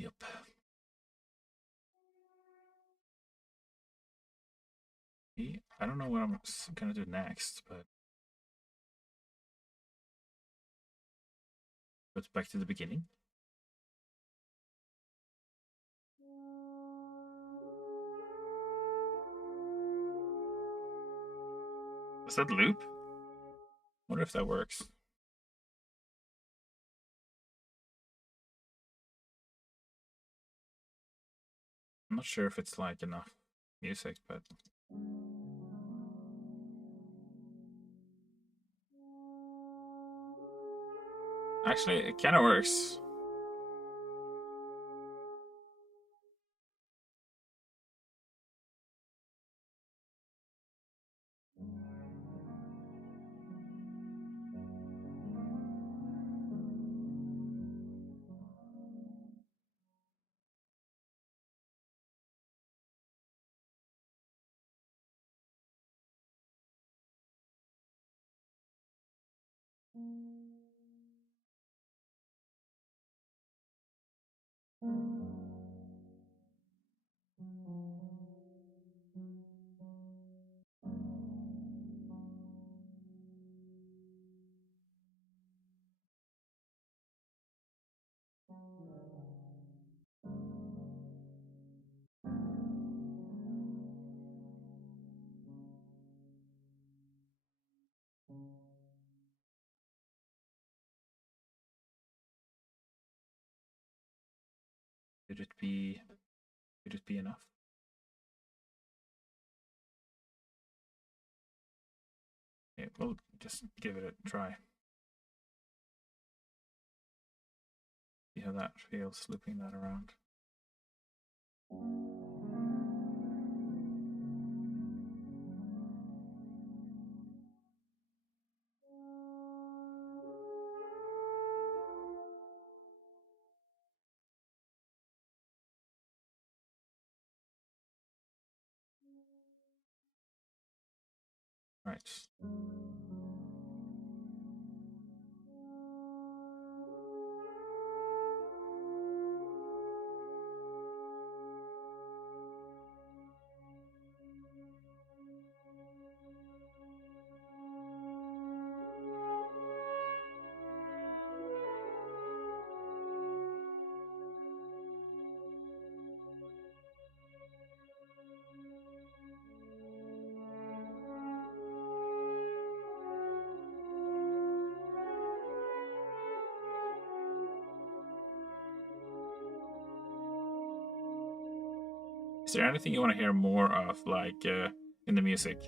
Yep. I don't know what I'm gonna do next, but let's back to the beginning. Does that loop? Wonder if that works. I'm not sure if it's like enough music, but actually it kind of works. Could it be? Could it be enough? Okay, we'll just give it a try. See how that feels, looping that around. Right. Is there anything you want to hear more of, like in the music,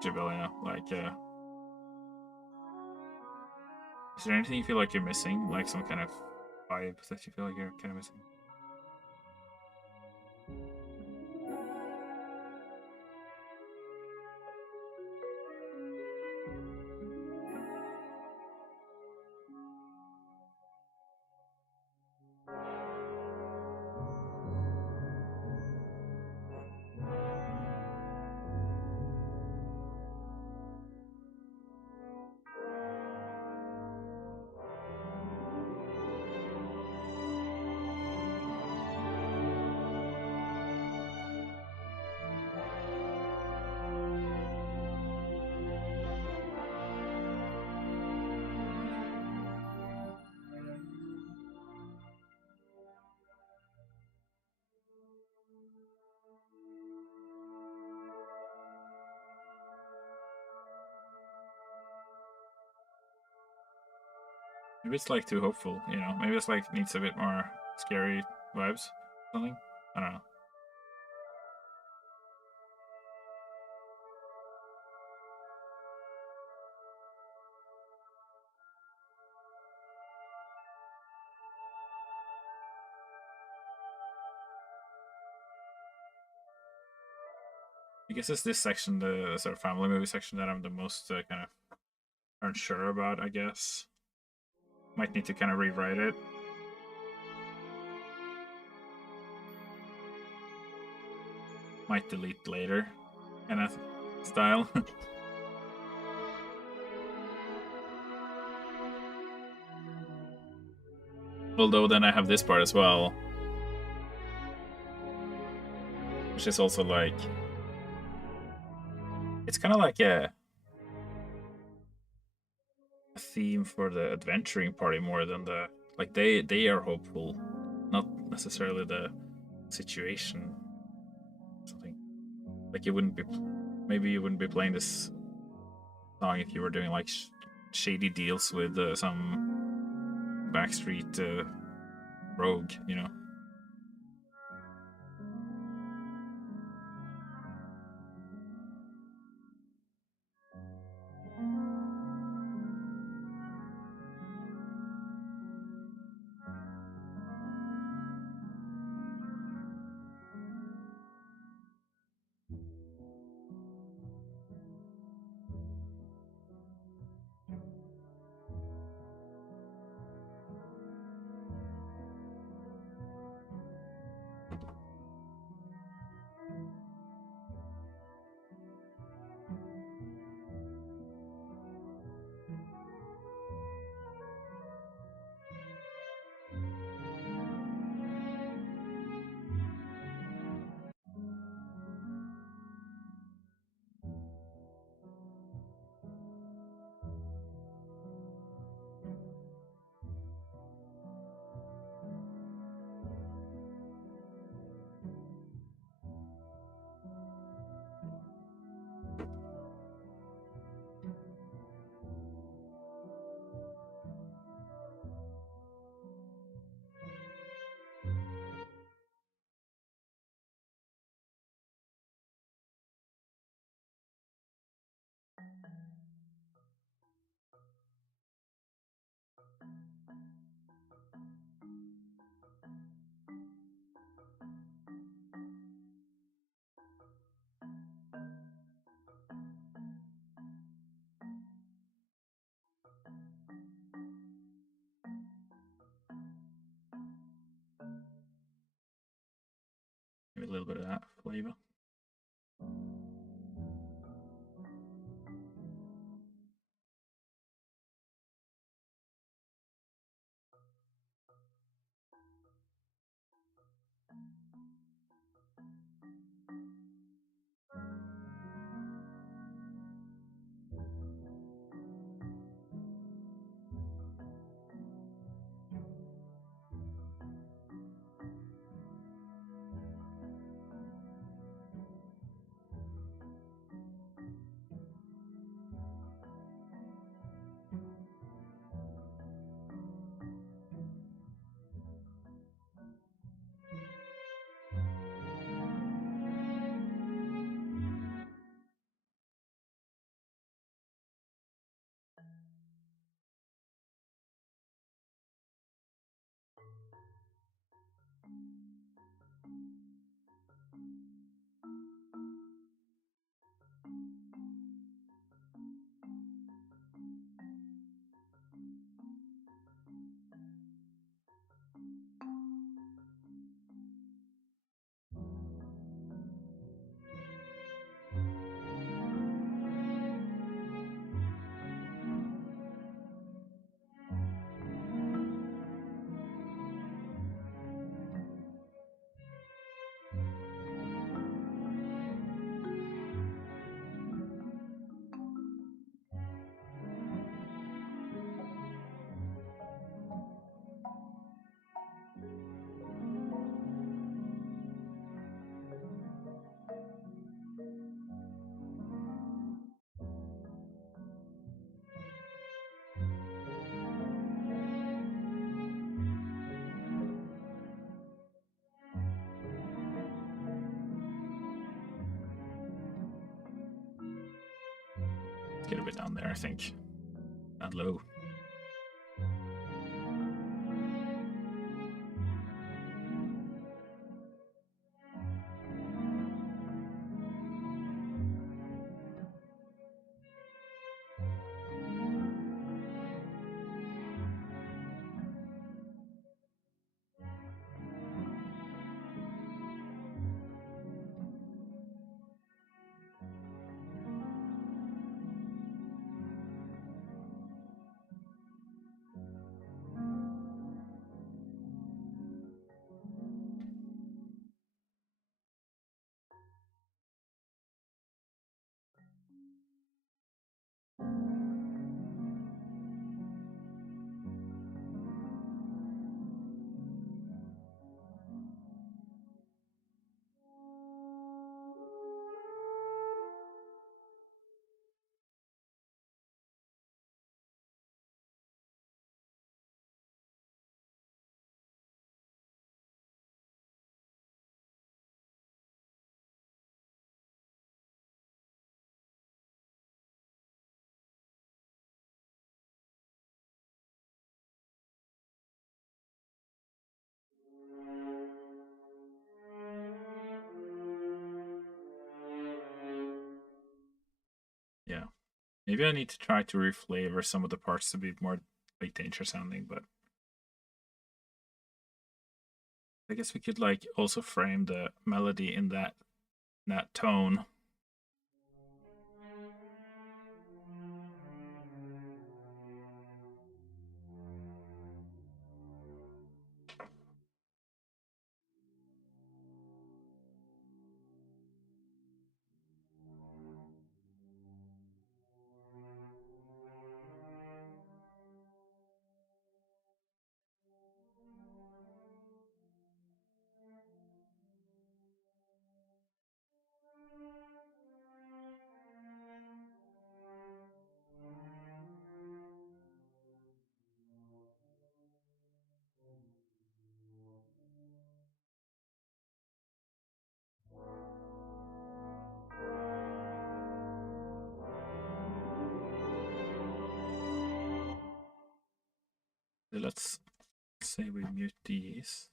Jibillia? Like, is there anything you feel like you're missing, like some kind of vibe that you feel like you're kind of missing? Maybe it's like too hopeful, you know? Maybe it's like needs a bit more scary vibes, something. I don't know. I guess it's this section, the sort of family movie section, that I'm the most kind of unsure about, I guess. Might need to kind of rewrite it. Might delete later, kind of style. Although then I have this part as well, which is also like, it's kind of like a theme for the adventuring party more than the, like, they are hopeful, not necessarily the situation. Something like, you wouldn't be, maybe you wouldn't be playing this song if you were doing like shady deals with some backstreet rogue, you know. Maybe a little bit of that flavor. Let's get a bit down there, I think. Not low. Maybe I need to try to reflavor some of the parts to be more like danger sounding, but I guess we could like also frame the melody in that tone. Let's say we mute these.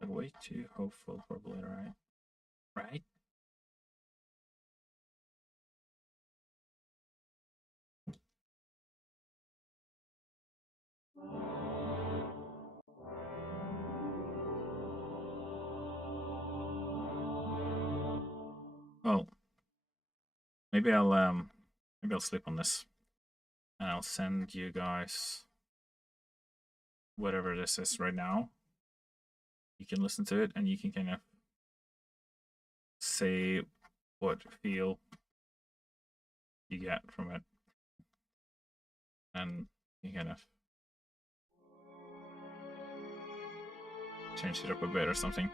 But way too hopeful, probably, right? Right? Well, maybe I'll sleep on this, and I'll send you guys whatever this is right now. You can listen to it, and you can kind of say what feel you get from it, and you kind of change it up a bit or something.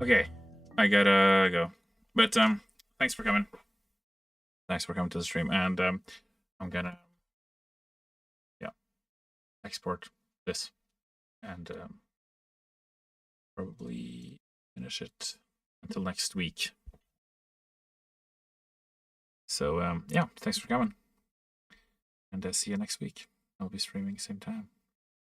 Okay, I gotta go. But thanks for coming. Thanks for coming to the stream, and I'm gonna export this and probably finish it until next week. So yeah, thanks for coming, and see you next week. I'll be streaming same time.